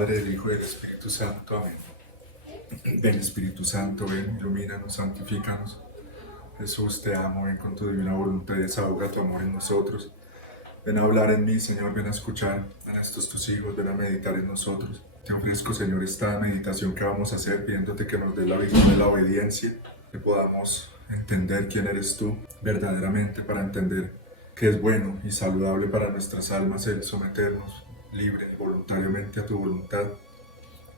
Padre, del Hijo y del Espíritu Santo. Amén. Ven Espíritu Santo, ven, ilumínanos, santifícanos. Jesús, te amo, ven con tu divina voluntad y desahoga tu amor en nosotros. Ven a hablar en mí, Señor, ven a escuchar en estos tus hijos, ven a meditar en nosotros. Te ofrezco, Señor, esta meditación que vamos a hacer, pidiéndote que nos dé la virtud de la obediencia, que podamos entender quién eres tú verdaderamente, para entender que es bueno y saludable para nuestras almas el someternos libre y voluntariamente a tu voluntad.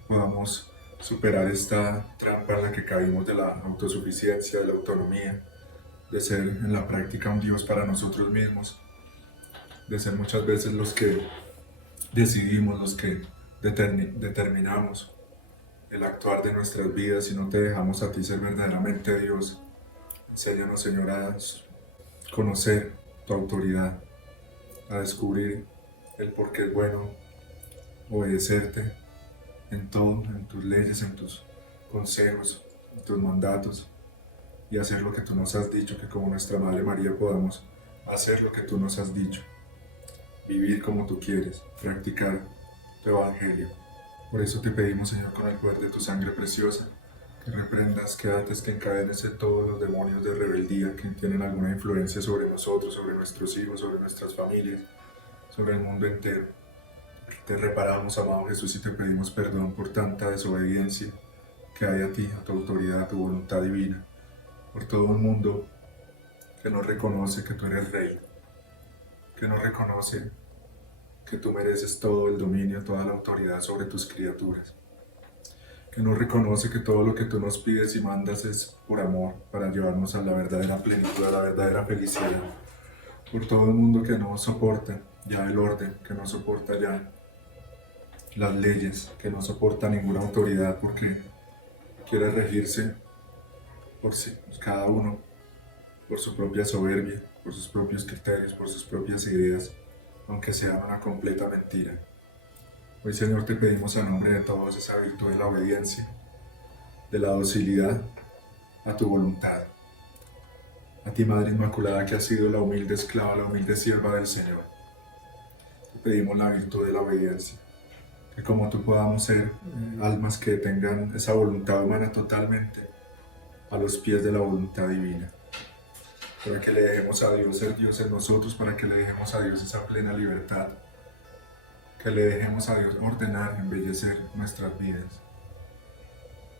Podamos superar esta trampa en la que caímos de la autosuficiencia, de la autonomía, de ser en la práctica un Dios para nosotros mismos, de ser muchas veces los que decidimos, los que determinamos el actuar de nuestras vidas y no te dejamos a ti ser verdaderamente Dios. Enséñanos, Señor, a conocer tu autoridad, a descubrir el por qué es bueno obedecerte en todo, en tus leyes, en tus consejos, en tus mandatos, y hacer lo que tú nos has dicho, que como nuestra Madre María podamos hacer lo que tú nos has dicho, vivir como tú quieres, practicar tu Evangelio. Por eso te pedimos, Señor, con el poder de tu sangre preciosa, que reprendas, que ates, que encadenes en todos los demonios de rebeldía que tienen alguna influencia sobre nosotros, sobre nuestros hijos, sobre nuestras familias, sobre el mundo entero. Te reparamos, amado Jesús, y te pedimos perdón por tanta desobediencia que hay a ti, a tu autoridad, a tu voluntad divina, por todo un mundo que no reconoce que tú eres Rey, que no reconoce que tú mereces todo el dominio, toda la autoridad sobre tus criaturas, que no reconoce que todo lo que tú nos pides y mandas es por amor, para llevarnos a la verdadera plenitud, a la verdadera felicidad, por todo el mundo que no soporta ya el orden, que no soporta ya las leyes, que no soporta ninguna autoridad porque quiere regirse por sí, cada uno, por su propia soberbia, por sus propios criterios, por sus propias ideas, aunque sean una completa mentira. Hoy, Señor, te pedimos a nombre de todos esa virtud de la obediencia, de la docilidad a tu voluntad. A ti, Madre Inmaculada, que has sido la humilde esclava, la humilde sierva del Señor, te pedimos la virtud de la obediencia, que como tú podamos ser almas que tengan esa voluntad humana totalmente a los pies de la voluntad divina, para que le dejemos a Dios ser Dios en nosotros, para que le dejemos a Dios esa plena libertad, que le dejemos a Dios ordenar y embellecer nuestras vidas.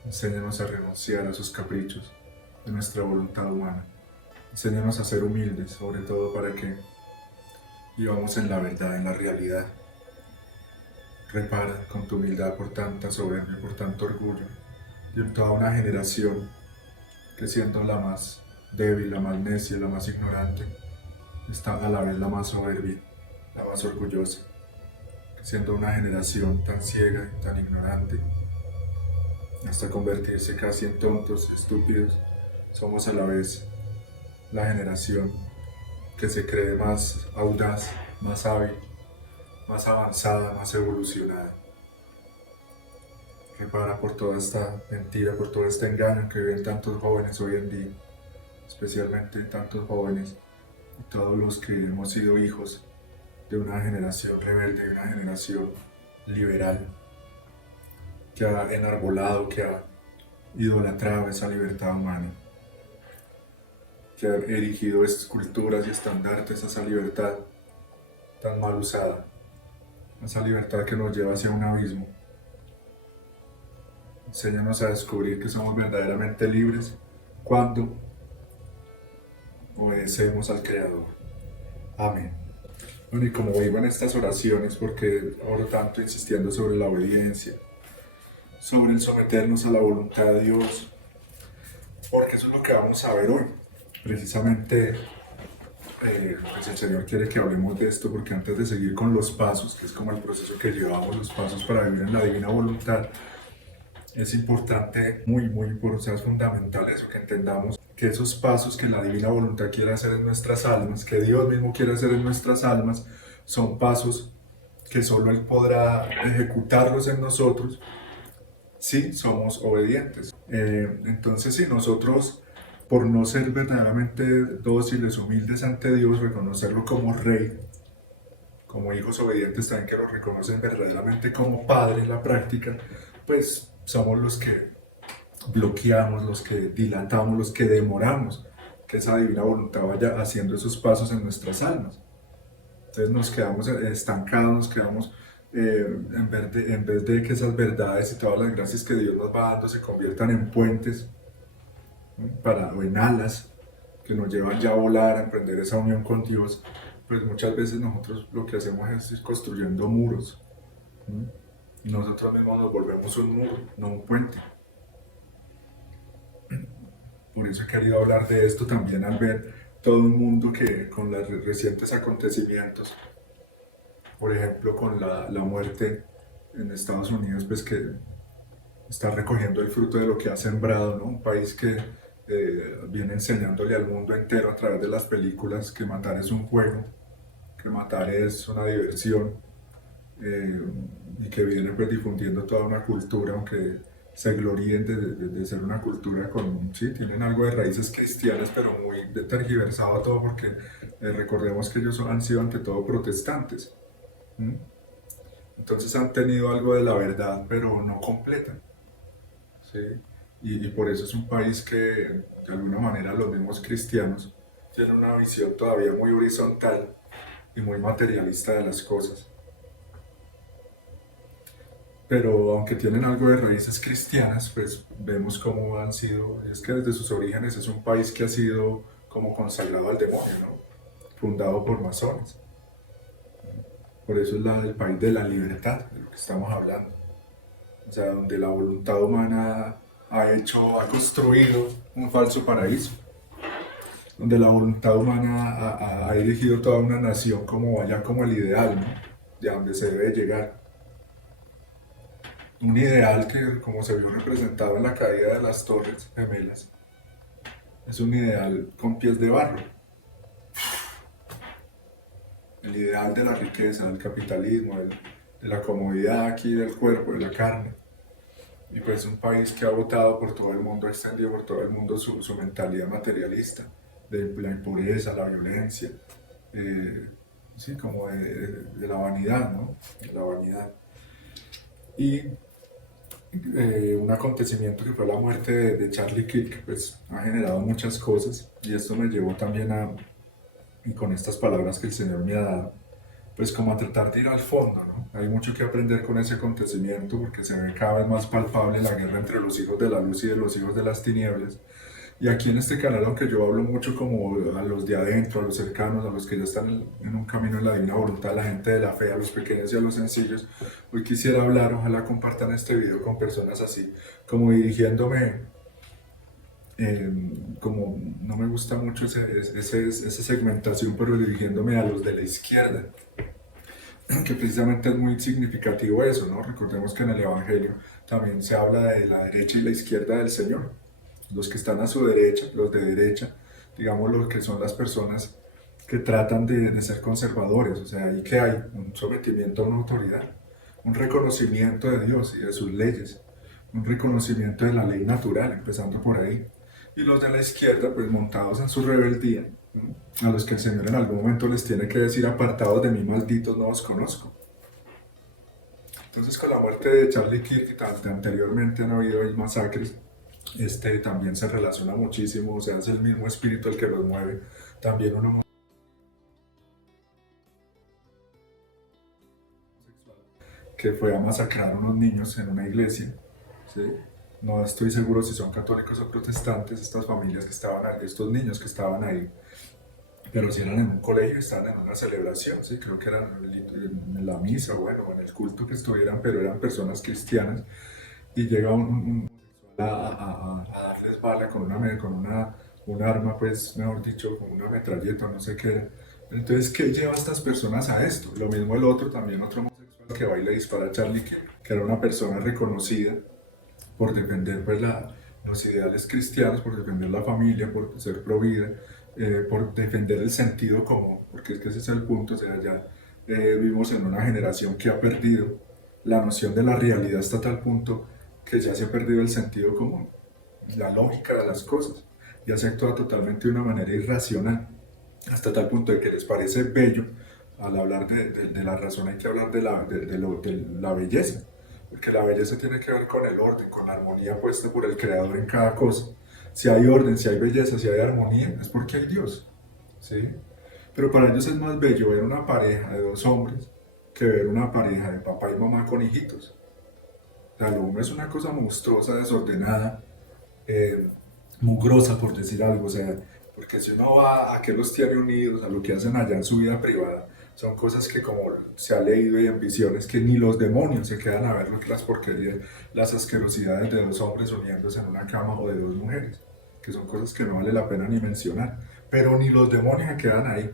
Enséñanos a renunciar a esos caprichos de nuestra voluntad humana. Enséñanos a ser humildes, sobre todo para que vivamos en la verdad, en la realidad. Repara con tu humildad por tanta soberbia, por tanto orgullo, y en toda una generación que, siendo la más débil, la más necia, la más ignorante, está a la vez la más soberbia, la más orgullosa, que siendo una generación tan ciega y tan ignorante, hasta convertirse casi en tontos, estúpidos, somos a la vez la generación que se cree más audaz, más hábil, más avanzada, más evolucionada. Repara por toda esta mentira, por todo este engaño que viven tantos jóvenes hoy en día, especialmente tantos jóvenes y todos los que hemos sido hijos de una generación rebelde, de una generación liberal, que ha enarbolado, que ha idolatrado esa libertad humana, que ha erigido esculturas y estandartes a esa libertad tan mal usada, esa libertad que nos lleva hacia un abismo. Enséñanos a descubrir que somos verdaderamente libres cuando obedecemos al Creador. Amén. Bueno, y como digo en estas oraciones, porque oro tanto insistiendo sobre la obediencia, sobre el someternos a la voluntad de Dios, porque eso es lo que vamos a ver hoy. Precisamente, pues el Señor quiere que hablemos de esto, porque antes de seguir con los pasos, que es como el proceso que llevamos, los pasos para vivir en la divina voluntad, es importante, muy importante, o sea, es fundamental eso, que entendamos que esos pasos que la divina voluntad quiere hacer en nuestras almas, que Dios mismo quiere hacer en nuestras almas, son pasos que solo Él podrá ejecutarlos en nosotros si somos obedientes. Entonces, si nosotros, por no ser verdaderamente dóciles, humildes ante Dios, reconocerlo como Rey, como hijos obedientes también que lo reconocen verdaderamente como padre en la práctica, pues somos los que bloqueamos, los que dilatamos, los que demoramos que esa divina voluntad vaya haciendo esos pasos en nuestras almas. Entonces nos quedamos estancados, nos quedamos, en vez de que esas verdades y todas las gracias que Dios nos va dando se conviertan en puentes, ¿no? O en alas que nos llevan ya a volar, a emprender esa unión con Dios, pues muchas veces nosotros lo que hacemos es ir construyendo muros, ¿no? Nosotros mismos nos volvemos un muro, no un puente. Por eso he querido hablar de esto también al ver todo un mundo que con los recientes acontecimientos, por ejemplo con la muerte en Estados Unidos, pues que está recogiendo el fruto de lo que ha sembrado, ¿no? Un país que viene enseñándole al mundo entero a través de las películas que matar es un juego, que matar es una diversión, eh, y que viene pues difundiendo toda una cultura, aunque se gloríen de ser una cultura con, sí, tienen algo de raíces cristianas, pero muy tergiversado todo porque recordemos que ellos han sido ante todo protestantes. ¿Mm? Entonces han tenido algo de la verdad, pero no completa. ¿Sí? Y por eso es un país que de alguna manera los mismos cristianos tienen una visión todavía muy horizontal y muy materialista de las cosas. Pero aunque tienen algo de raíces cristianas, pues vemos cómo han sido, es que desde sus orígenes es un país que ha sido como consagrado al demonio, ¿no? Fundado por masones. Por eso es el país de la libertad, de lo que estamos hablando. O sea, donde la voluntad humana ha construido un falso paraíso, donde la voluntad humana ha dirigido toda una nación como vaya como el ideal, ¿no? De a donde se debe llegar. Un ideal que, como se vio representado en la caída de las Torres Gemelas, es un ideal con pies de barro. El ideal de la riqueza, del capitalismo, de la comodidad aquí del cuerpo, de la carne. Y pues un país que ha votado por todo el mundo, ha extendido por todo el mundo su mentalidad materialista, de la impureza, la violencia, eh, sí, como de la vanidad, ¿no? De la vanidad. Y un acontecimiento que fue la muerte de Charlie Kirk, pues ha generado muchas cosas y esto me llevó también a, y con estas palabras que el Señor me ha dado, pues como a tratar de ir al fondo, ¿no? Hay mucho que aprender con ese acontecimiento porque se ve cada vez más palpable la guerra entre los hijos de la luz y de los hijos de las tinieblas. Y aquí en este canal, aunque yo hablo mucho como a los de adentro, a los cercanos, a los que ya están en un camino en la divina voluntad, a la gente de la fe, a los pequeños y a los sencillos, hoy quisiera hablar, ojalá compartan este video con personas así, como dirigiéndome, como no me gusta mucho esa segmentación, pero dirigiéndome a los de la izquierda, que precisamente es muy significativo eso, ¿no? Recordemos que en el Evangelio también se habla de la derecha y la izquierda del Señor. Los que están a su derecha, los de derecha, digamos los que son las personas que tratan de ser conservadores, o sea, ahí que hay un sometimiento a una autoridad, un reconocimiento de Dios y de sus leyes, un reconocimiento de la ley natural, empezando por ahí. Y los de la izquierda, pues montados en su rebeldía, ¿no? A los que el Señor en algún momento les tiene que decir, apartados de mí, malditos, no os conozco. Entonces, con la muerte de Charlie Kirk, anteriormente han habido masacres, también se relaciona muchísimo, o sea, es el mismo espíritu el que los mueve. También uno que fue a masacrar a unos niños en una iglesia, ¿sí? No estoy seguro si son católicos o protestantes, estas familias que estaban ahí, estos niños que estaban ahí, pero si eran en un colegio, estaban en una celebración, ¿sí? Creo que eran en la misa, bueno, en el culto que estuvieran, pero eran personas cristianas, y llega un a darles bala un arma, pues, mejor dicho, con una metralleta, no sé qué era. Entonces, ¿qué lleva a estas personas a esto? Lo mismo el otro, también otro homosexual que va y le dispara a Charlie Kirk, que era una persona reconocida por defender pues, los ideales cristianos, por defender la familia, por ser pro vida, por defender el sentido común, porque es que ese es el punto, o sea, ya vivimos en una generación que ha perdido la noción de la realidad hasta tal punto que ya se ha perdido el sentido común, la lógica de las cosas, ya se actúa totalmente de una manera irracional, hasta tal punto de que les parece bello al hablar de la razón hay que hablar de la belleza, porque la belleza tiene que ver con el orden, con la armonía puesta por el Creador en cada cosa. Si hay orden, si hay belleza, si hay armonía, es porque hay Dios, ¿sí? Pero para ellos es más bello ver una pareja de dos hombres que ver una pareja de papá y mamá con hijitos. O sea, el hombre es una cosa monstruosa, desordenada, eh, mugrosa, por decir algo. O sea, porque si uno va a qué los tiene unidos, a lo que hacen allá en su vida privada, son cosas que como se ha leído y en visiones que ni los demonios se quedan a ver lo que las porquerías, las asquerosidades de dos hombres uniéndose en una cama o de dos mujeres, que son cosas que no vale la pena ni mencionar. Pero ni los demonios se quedan ahí,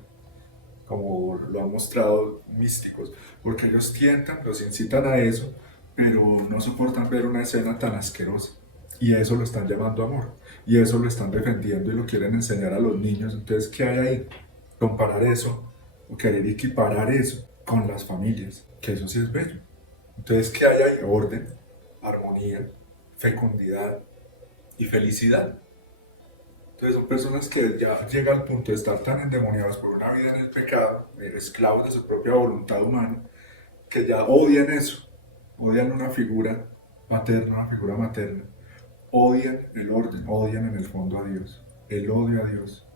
como lo han mostrado místicos, porque ellos tientan, los incitan a eso, pero no soportan ver una escena tan asquerosa. Y eso lo están llamando amor, y eso lo están defendiendo y lo quieren enseñar a los niños. Entonces, ¿qué hay ahí? Comparar eso, o querer equiparar eso con las familias, que eso sí es bello. Entonces, ¿qué hay ahí? Orden, armonía, fecundidad y felicidad. Entonces son personas que ya llegan al punto de estar tan endemoniados por una vida en el pecado, esclavos de su propia voluntad humana, que ya odian eso, odian una figura paterna, una figura materna, odian el orden, odian en el fondo a Dios, el odio a Dios.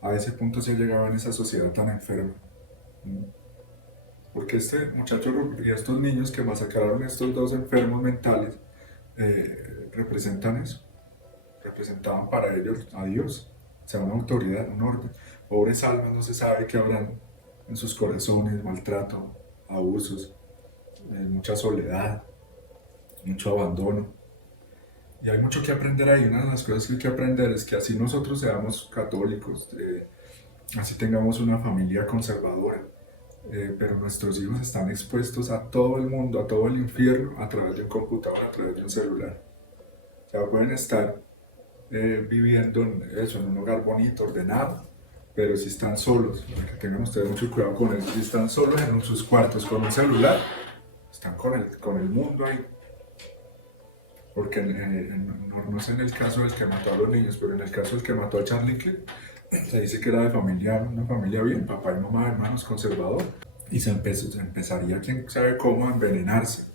A ese punto se ha llegado en esa sociedad tan enferma. Porque este muchacho y estos niños que masacraron a estos dos enfermos mentales representan eso, representaban para ellos a Dios, o sea, una autoridad, un orden. Pobres almas, no se sabe qué habrán en sus corazones: maltrato, abusos, mucha soledad, mucho abandono. Y hay mucho que aprender ahí. Una de las cosas que hay que aprender es que así nosotros seamos católicos, así tengamos una familia conservadora, pero nuestros hijos están expuestos a todo el mundo, a todo el infierno, a través de un computador, a través de un celular. O sea, pueden estar viviendo en eso, en un hogar bonito, ordenado, pero si están solos, para que tengan ustedes mucho cuidado con eso, si están solos en sus cuartos con un celular, están con el mundo ahí. Porque no sé en el caso del que mató a los niños, pero en el caso del que mató a Charlie Kirk, se dice que era de familia, una familia bien, papá y mamá, hermanos, conservador, y se empezaría, quién sabe cómo, a envenenarse,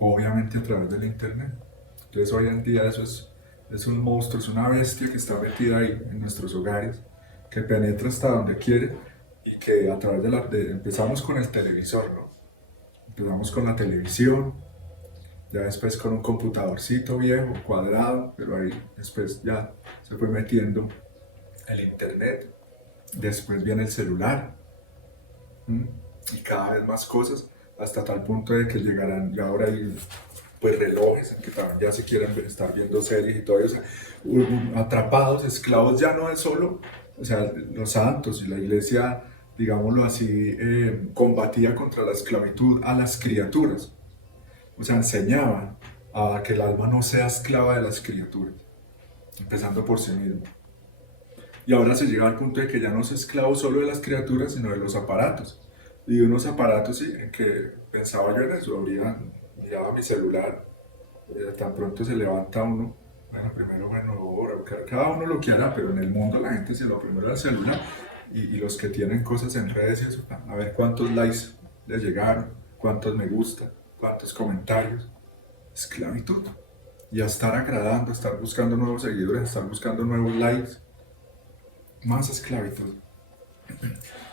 obviamente a través del internet. Entonces hoy en día eso es un monstruo, es una bestia que está metida ahí en nuestros hogares, que penetra hasta donde quiere y que a través empezamos con el televisor, ¿no? Empezamos con la televisión, ya después con un computadorcito viejo, cuadrado, pero ahí después ya se fue metiendo el internet, después viene el celular, ¿m? Y cada vez más cosas, hasta tal punto de que llegarán, y ahora hay pues relojes en que también ya se quieren estar viendo series y todo eso, atrapados, esclavos ya no es solo, o sea, los santos y la iglesia, digámoslo así, combatía contra la esclavitud a las criaturas, o sea, enseñaba a que el alma no sea esclava de las criaturas, empezando por sí mismo. Y ahora se llega al punto de que ya no es esclavo solo de las criaturas, sino de los aparatos. Y unos aparatos, sí, en que pensaba yo en eso, miraba mi celular, tan pronto se levanta uno, bueno, primero, bueno, ahora, cada uno lo que hará, pero en el mundo la gente se lo primero al celular, y los que tienen cosas en redes y eso, a ver cuántos likes les llegaron, cuántos me gusta, cuántos comentarios, esclavitud. Y a estar agradando, a estar buscando nuevos seguidores, a estar buscando nuevos likes, más esclavitud.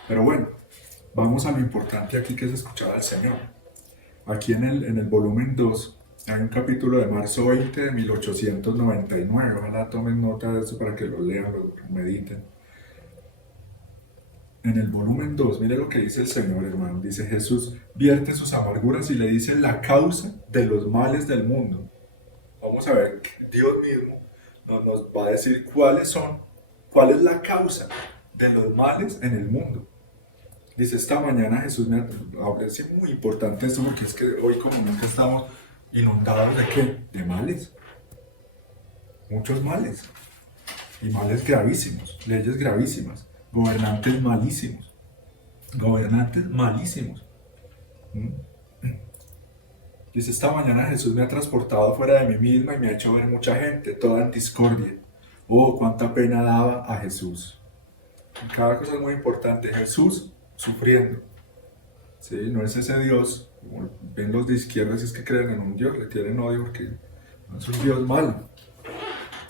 Pero bueno, vamos a lo importante aquí, que es escuchar al Señor. Aquí en el volumen 2 hay un capítulo de marzo 20 de 1899. Ojalá tomen nota de eso para que lo lean, lo mediten. En el volumen 2, mire lo que dice el Señor, hermano. Dice: Jesús vierte sus amarguras y le dice la causa de los males del mundo. Vamos a ver, Dios mismo nos va a decir cuál es la causa de los males en el mundo. Dice: esta mañana Jesús me habla, es muy importante esto, porque es que hoy como nunca estamos inundados de ¿qué? De males. Muchos males. Y males gravísimos, leyes gravísimas, gobernantes malísimos. Gobernantes malísimos. ¿Mm? Dice: esta mañana Jesús me ha transportado fuera de mí misma y me ha hecho ver mucha gente, toda en discordia. Oh, cuánta pena daba a Jesús. Cada cosa es muy importante. Jesús sufriendo, ¿sí? No es ese Dios, como ven los de izquierda, si es que creen en un Dios, le tienen odio porque no es un Dios malo,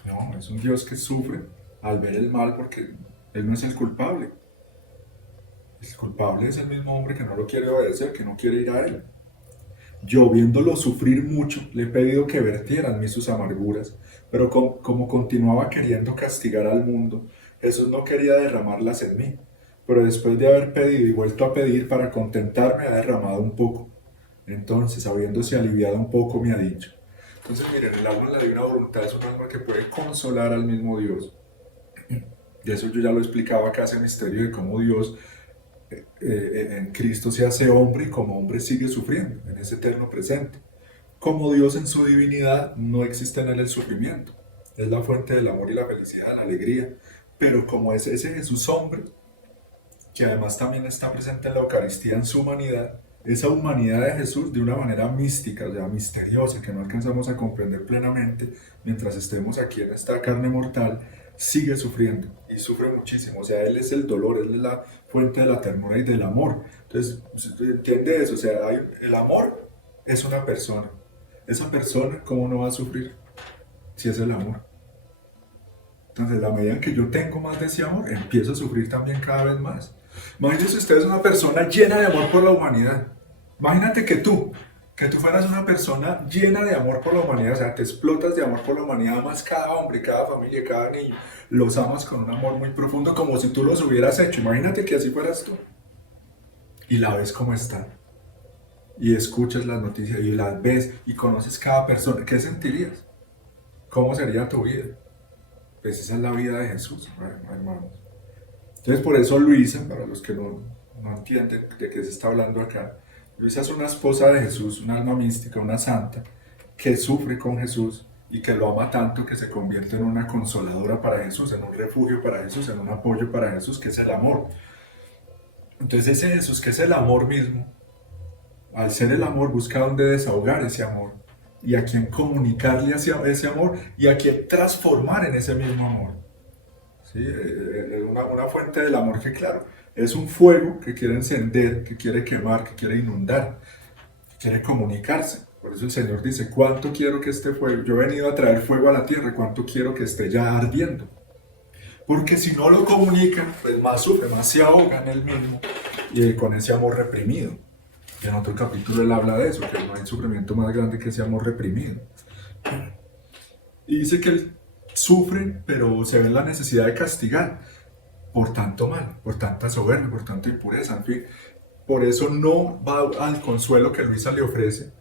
no, es un Dios que sufre al ver el mal porque Él no es el culpable. El culpable es el mismo hombre que no lo quiere obedecer, que no quiere ir a Él. Yo, viéndolo sufrir mucho, le he pedido que vertiera en mí sus amarguras, pero como continuaba queriendo castigar al mundo, Jesús no quería derramarlas en mí. Pero después de haber pedido y vuelto a pedir para contentarme, ha derramado un poco. Entonces, habiéndose aliviado un poco, me ha dicho. Entonces, miren, el alma de la divina voluntad es un alma que puede consolar al mismo Dios. Y eso yo ya lo explicaba acá, ese misterio de cómo Dios en Cristo se hace hombre y como hombre sigue sufriendo en ese eterno presente. Como Dios en su divinidad no existe en él el sufrimiento. Es la fuente del amor y la felicidad, la alegría. Pero como es ese Jesús hombre, que además también está presente en la Eucaristía en su humanidad, esa humanidad de Jesús de una manera mística, o sea, misteriosa, que no alcanzamos a comprender plenamente mientras estemos aquí en esta carne mortal, sigue sufriendo y sufre muchísimo. O sea, Él es el dolor, Él es la fuente de la ternura y del amor. Entonces, entiende eso, o sea, el amor es una persona. Esa persona, ¿cómo no va a sufrir si es el amor? Entonces, la medida en que yo tengo más de ese amor, empiezo a sufrir también cada vez más. Imagínense ustedes una persona llena de amor por la humanidad. Imagínate que tú fueras una persona llena de amor por la humanidad, o sea, te explotas de amor por la humanidad, amas cada hombre, cada familia, cada niño, los amas con un amor muy profundo, como si tú los hubieras hecho. Imagínate que así fueras tú. Y la ves como está. Y escuchas las noticias y las ves y conoces cada persona. ¿Qué sentirías? ¿Cómo sería tu vida? Pues esa es la vida de Jesús, hermanos. Entonces por eso Luisa, para los que no entienden de qué se está hablando acá, Luisa es una esposa de Jesús, una alma mística, una santa, que sufre con Jesús y que lo ama tanto que se convierte en una consoladora para Jesús, en un refugio para Jesús, en un apoyo para Jesús, que es el amor. Entonces ese Jesús, que es el amor mismo, al ser el amor, busca dónde desahogar ese amor y a quien comunicarle ese amor y a quien transformar en ese mismo amor. ¿Sí? Una fuente del amor que, claro, es un fuego que quiere encender, que quiere quemar, que quiere inundar, que quiere comunicarse. Por eso el Señor dice, ¿cuánto quiero que este fuego? Yo he venido a traer fuego a la tierra, ¿cuánto quiero que esté ya ardiendo? Porque si no lo comunican, pues más sufre, más se ahoga en él mismo y con ese amor reprimido. Y en otro capítulo él habla de eso, que no hay sufrimiento más grande que ese amor reprimido. Y dice que él sufre, pero se ve la necesidad de castigar por tanto mal, por tanta soberbia, por tanta impureza, en fin. Por eso no va al consuelo que Luisa le ofrece,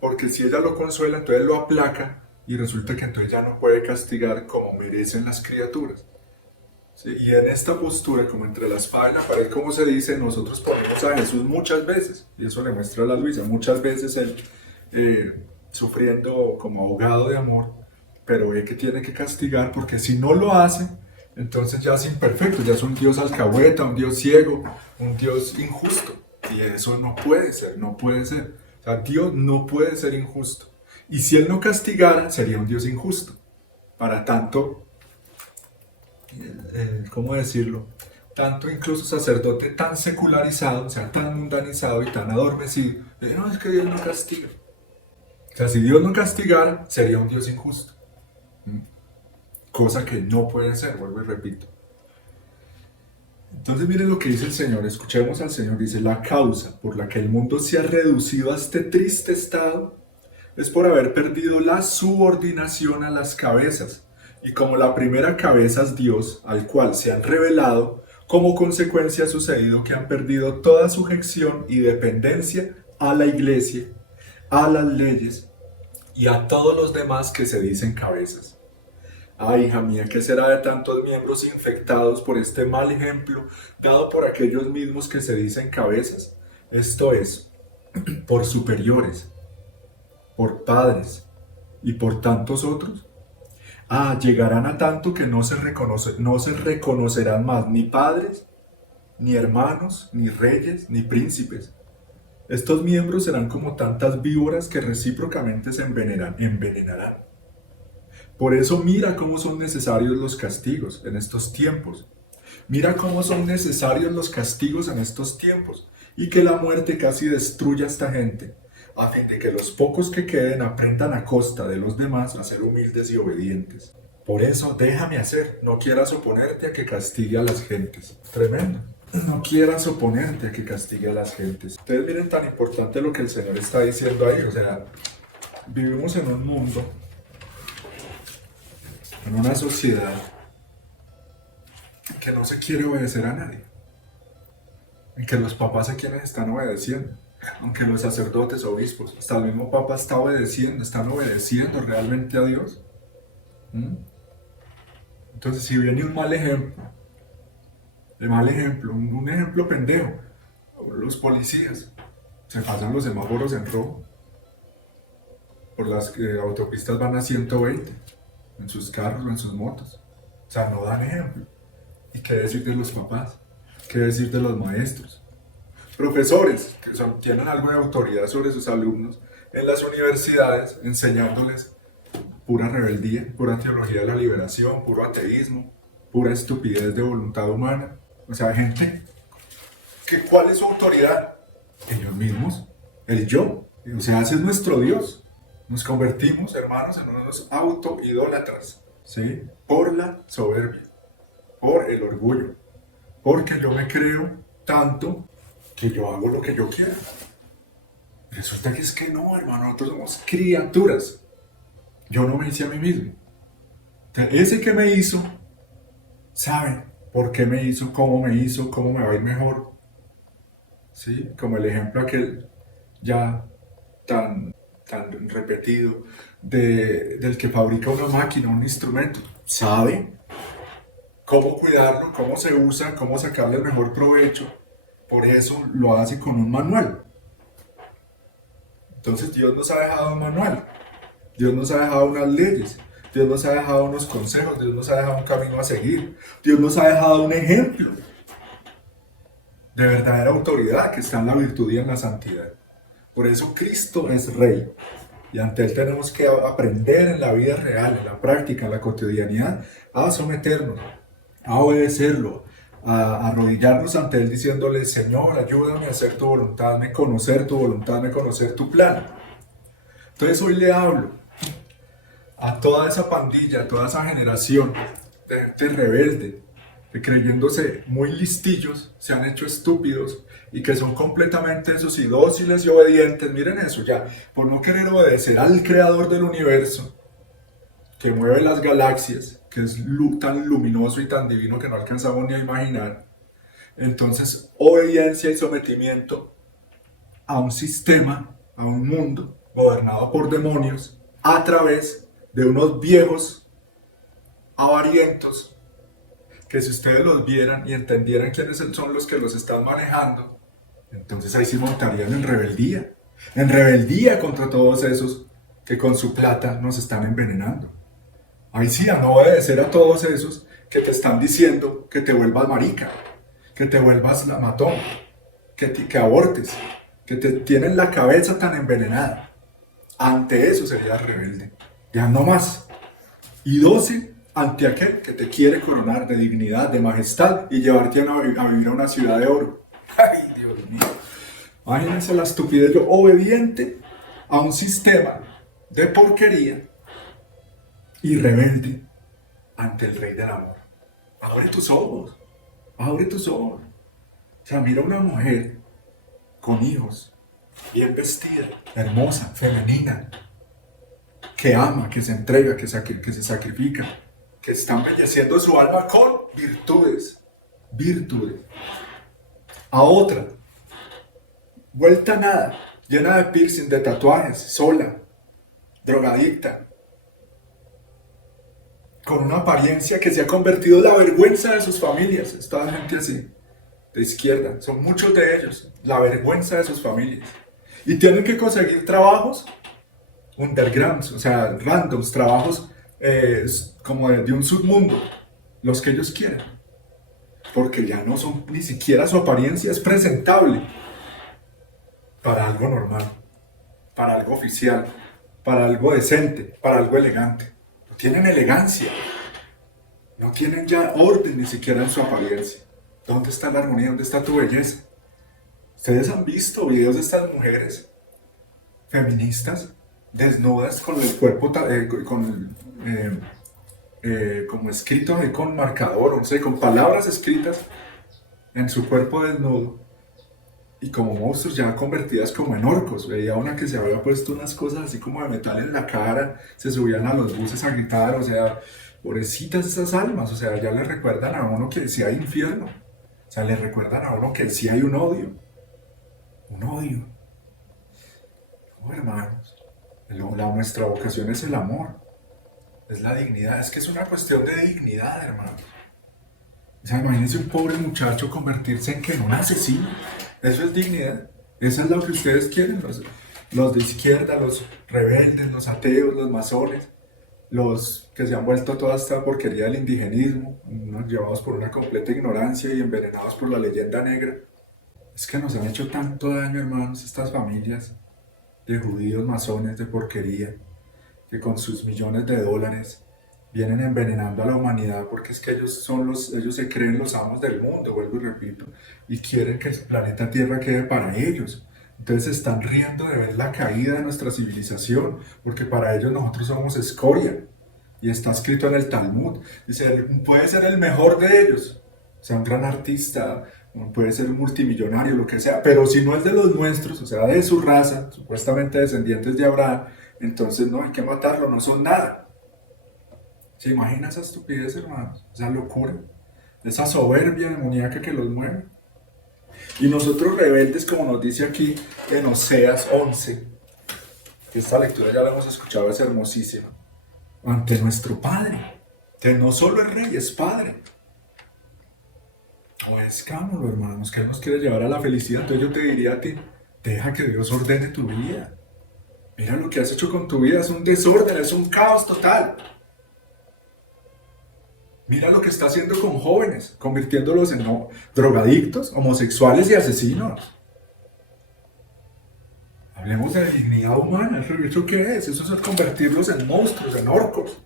porque si ella lo consuela, entonces lo aplaca y resulta que entonces ya no puede castigar como merecen las criaturas. ¿Sí? Y en esta postura, como entre la espada y la pared, como se dice, nosotros ponemos a Jesús muchas veces, y eso le muestra a la Luisa, muchas veces él sufriendo como ahogado de amor, pero ve que tiene que castigar porque si no lo hace, entonces ya es imperfecto, ya es un Dios alcahueta, un Dios ciego, un Dios injusto. Y eso no puede ser, no puede ser. O sea, Dios no puede ser injusto. Y si Él no castigara, sería un Dios injusto. Para tanto, ¿cómo decirlo? Tanto incluso sacerdote tan secularizado, o sea, tan mundanizado y tan adormecido, no, es que Dios no castiga. O sea, si Dios no castigara, sería un Dios injusto. Cosa que no puede ser, vuelvo y repito. Entonces miren lo que dice el Señor, escuchemos al Señor, dice, la causa por la que el mundo se ha reducido a este triste estado es por haber perdido la subordinación a las cabezas. Y como la primera cabeza es Dios, al cual se han revelado, como consecuencia ha sucedido que han perdido toda sujeción y dependencia a la iglesia, a las leyes y a todos los demás que se dicen cabezas. Ay, hija mía, ¿qué será de tantos miembros infectados por este mal ejemplo dado por aquellos mismos que se dicen cabezas? Esto es, por superiores, por padres y por tantos otros. Llegarán a tanto que no se reconocerán más ni padres, ni hermanos, ni reyes, ni príncipes. Estos miembros serán como tantas víboras que recíprocamente se envenenarán. Por eso mira cómo son necesarios los castigos en estos tiempos. Mira cómo son necesarios los castigos en estos tiempos. y que la muerte casi destruya a esta gente, a fin de que los pocos que queden aprendan a costa de los demás a ser humildes y obedientes. Por eso déjame hacer, no quieras oponerte a que castigue a las gentes. Tremendo. No quieras oponerte a que castigue a las gentes. Ustedes miren tan importante lo que el Señor está diciendo ahí. O sea, vivimos en un mundo, en una sociedad que no se quiere obedecer a nadie. En que los papás a quienes están obedeciendo. Aunque los sacerdotes, obispos, hasta el mismo Papa está obedeciendo, están obedeciendo realmente a Dios. ¿Mm? Entonces, si viene un mal ejemplo, un ejemplo pendejo, los policías se pasan los semáforos en rojo, por las autopistas van a 120, en sus carros o en sus motos, o sea, no dan ejemplo. ¿Y qué decir de los papás? ¿Qué decir de los maestros? Profesores, que tienen algo de autoridad sobre sus alumnos, en las universidades, enseñándoles pura rebeldía, pura teología de la liberación, puro ateísmo, pura estupidez de voluntad humana. O sea, gente, ¿cuál es su autoridad? Ellos mismos, el yo. O sea, ese es nuestro Dios. Nos convertimos, hermanos, en unos autoidólatras, ¿sí? Por la soberbia, por el orgullo, porque yo me creo tanto que yo hago lo que yo quiero. Resulta que es que no, hermano, nosotros somos criaturas. Yo no me hice a mí mismo. Ese que me hizo, sabe por qué me hizo, cómo me va a ir mejor. ¿Sí? Como el ejemplo aquel ya tan repetido del que fabrica una máquina, un instrumento. Sabe cómo cuidarlo, cómo se usa, cómo sacarle el mejor provecho. Por eso lo hace con un manual. Entonces Dios nos ha dejado un manual. Dios nos ha dejado unas leyes, Dios nos ha dejado unos consejos, Dios nos ha dejado un camino a seguir, Dios nos ha dejado un ejemplo de verdadera autoridad que está en la virtud y en la santidad. Por eso Cristo es Rey y ante Él tenemos que aprender en la vida real, en la práctica, en la cotidianidad, a someternos, a obedecerlo, a arrodillarnos ante Él diciéndole: Señor, ayúdame a hacer tu voluntad, me conocer tu voluntad, me conocer tu plan. Entonces hoy le hablo a toda esa pandilla, a toda esa generación de gente rebelde, que creyéndose muy listillos, se han hecho estúpidos y que son completamente esos y dóciles y obedientes. Miren eso ya, por no querer obedecer al creador del universo, que mueve las galaxias, que es tan luminoso y tan divino que no alcanzamos ni a imaginar. Entonces, obediencia y sometimiento a un sistema, a un mundo gobernado por demonios, a través de unos viejos avarientos que si ustedes los vieran y entendieran quiénes son los que los están manejando, entonces ahí sí montarían en rebeldía contra todos esos que con su plata nos están envenenando. Ahí sí a no obedecer a todos esos que te están diciendo que te vuelvas marica, que te vuelvas matón, que abortes, que te tienen la cabeza tan envenenada. Ante eso serías rebelde, ya no más. Y 12, ante aquel que te quiere coronar de dignidad, de majestad y llevarte a vivir a una ciudad de oro. ¡Ay, Dios mío! Imagínense la estupidez, yo obediente a un sistema de porquería y rebelde ante el Rey del Amor. Abre tus ojos, abre tus ojos. O sea, mira una mujer con hijos, bien vestida, hermosa, femenina, que ama, que se entrega, que se sacrifica, que está embelleciendo su alma con virtudes. A otra, vuelta a nada, llena de piercing, de tatuajes, sola, drogadicta, con una apariencia que se ha convertido en la vergüenza de sus familias. Esta gente así, de izquierda, son muchos de ellos, la vergüenza de sus familias. Y tienen que conseguir trabajos undergrounds, o sea, randoms, trabajos como de un submundo, los que ellos quieran. Porque ya no son, ni siquiera su apariencia es presentable para algo normal, para algo oficial, para algo decente, para algo elegante. No tienen elegancia, no tienen ya orden ni siquiera en su apariencia. ¿Dónde está la armonía? ¿Dónde está tu belleza? ¿Ustedes han visto videos de estas mujeres feministas desnudas con el cuerpo, como escrito ahí con marcador, no sé, con palabras escritas en su cuerpo desnudo? Y como monstruos ya convertidas como en orcos. Veía una que se había puesto unas cosas así como de metal en la cara, se subían a los buses a gritar, o sea, pobrecitas esas almas, o sea, ya le recuerdan a uno que sí hay infierno, o sea, le recuerdan a uno que sí hay un odio. Oh, hermanos, nuestra vocación es el amor, es la dignidad, es que es una cuestión de dignidad, hermanos. O sea, imagínense un pobre muchacho convertirse en un asesino. Eso es dignidad. Eso es lo que ustedes quieren, los de izquierda, los rebeldes, los ateos, los masones, los que se han vuelto toda esta porquería del indigenismo, ¿no? Llevados por una completa ignorancia y envenenados por la leyenda negra. Es que nos han hecho tanto daño, hermanos, estas familias de judíos masones de porquería, que con sus millones de dólares vienen envenenando a la humanidad, porque es que ellos se creen los amos del mundo, vuelvo y repito, y quieren que el planeta Tierra quede para ellos. Entonces se están riendo de ver la caída de nuestra civilización, porque para ellos nosotros somos escoria. Y está escrito en el Talmud. Dice, puede ser el mejor de ellos, o sea, un gran artista, puede ser un multimillonario, lo que sea, pero si no es de los nuestros, o sea, de su raza, supuestamente descendientes de Abraham, entonces no hay que matarlo, no son nada. ¿Se imagina esa estupidez, hermanos? Esa locura, esa soberbia demoníaca que los mueve. Y nosotros rebeldes, como nos dice aquí en Oseas 11, que esta lectura ya la hemos escuchado, es hermosísima, ante nuestro Padre, que no solo es Rey, es Padre. Obedezcámoslo, hermanos, que Él nos quiere llevar a la felicidad. Entonces yo te diría a ti, deja que Dios ordene tu vida. Mira lo que has hecho con tu vida, es un desorden, es un caos total. Mira lo que está haciendo con jóvenes, convirtiéndolos en drogadictos, homosexuales y asesinos. Hablemos de dignidad humana. ¿Eso qué es? Eso es convertirlos en monstruos, en orcos.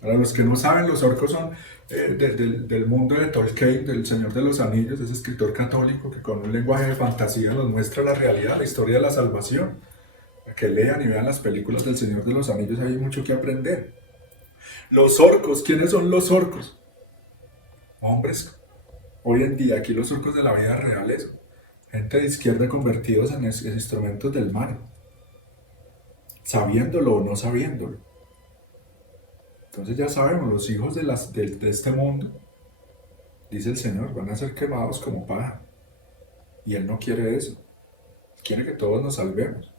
Para los que no saben, los orcos son del mundo de Tolkien, del Señor de los Anillos, ese escritor católico que con un lenguaje de fantasía nos muestra la realidad, la historia de la salvación. Para que lean y vean las películas del Señor de los Anillos, hay mucho que aprender. Los orcos, ¿quiénes son los orcos? Hombres. Hoy en día, aquí los orcos de la vida real es gente de izquierda convertidos en instrumentos del mal, sabiéndolo o no sabiéndolo. Entonces ya sabemos, los hijos de este mundo, dice el Señor, van a ser quemados como paja. Y Él no quiere eso. Quiere que todos nos salvemos.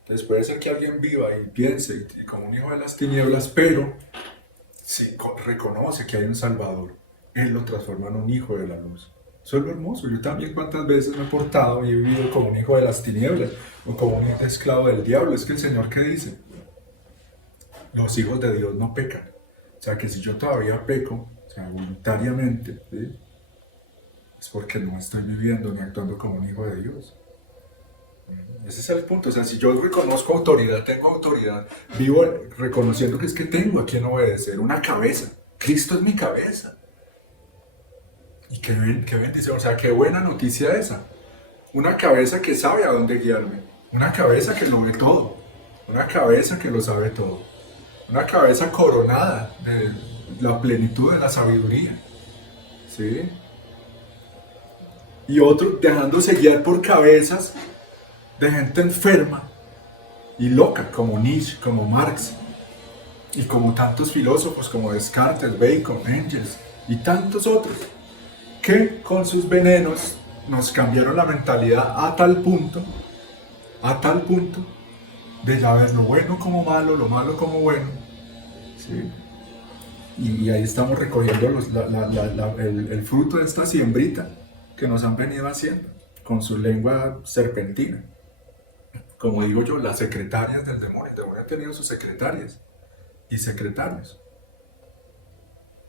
Entonces puede ser que alguien viva y piense como un hijo de las tinieblas, pero si reconoce que hay un Salvador, Él lo transforma en un hijo de la luz. Eso es lo hermoso. Yo también cuántas veces me he portado y he vivido como un hijo de las tinieblas o como un esclavo del diablo. Es que el Señor, ¿qué dice? Los hijos de Dios no pecan. O sea que si yo todavía peco, o sea, voluntariamente, ¿sí? Es porque no estoy viviendo ni actuando como un hijo de Dios. Ese es el punto. O sea, si yo reconozco autoridad, tengo autoridad, vivo reconociendo que es que tengo a quien obedecer, una cabeza. Cristo es mi cabeza. Y qué bendición, o sea, qué buena noticia esa. Una cabeza que sabe a dónde guiarme. Una cabeza que lo ve todo. Una cabeza que lo sabe todo. Una cabeza coronada de la plenitud de la sabiduría. ¿Sí? Y otro dejándose guiar por cabezas de gente enferma y loca, como Nietzsche, como Marx, y como tantos filósofos como Descartes, Bacon, Engels y tantos otros, que con sus venenos nos cambiaron la mentalidad a tal punto, de ya ver lo bueno como malo, lo malo como bueno, ¿sí? Y ahí estamos recogiendo el fruto de esta siembrita que nos han venido haciendo, con su lengua serpentina. Como digo yo, las secretarias del demonio. El demonio ha tenido sus secretarias y secretarios.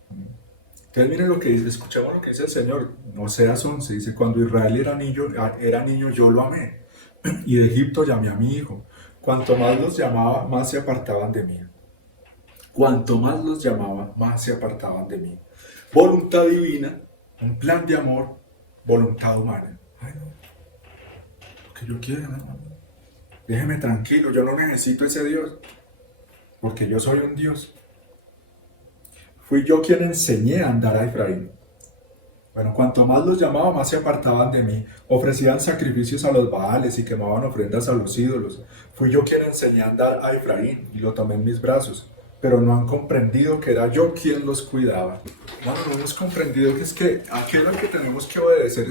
Entonces miren lo que dice, escuchemos lo que dice el Señor. Oseas 11 dice, cuando Israel era niño yo lo amé, y de Egipto llamé a mi hijo. Cuanto más los llamaba, más se apartaban de mí. Cuanto más los llamaba, más se apartaban de mí. Voluntad divina, un plan de amor, voluntad humana. Ay, no. que yo quiera, ¿no? Déjeme tranquilo, yo no necesito ese Dios, porque yo soy un Dios. Fui yo quien enseñé a andar a Efraín. Bueno, cuanto más los llamaba, más se apartaban de mí. Ofrecían sacrificios a los Baales y quemaban ofrendas a los ídolos. Fui yo quien enseñé a andar a Efraín y lo tomé en mis brazos. Pero no han comprendido que era yo quien los cuidaba. Bueno, no hemos comprendido que es que aquel al que tenemos que obedecer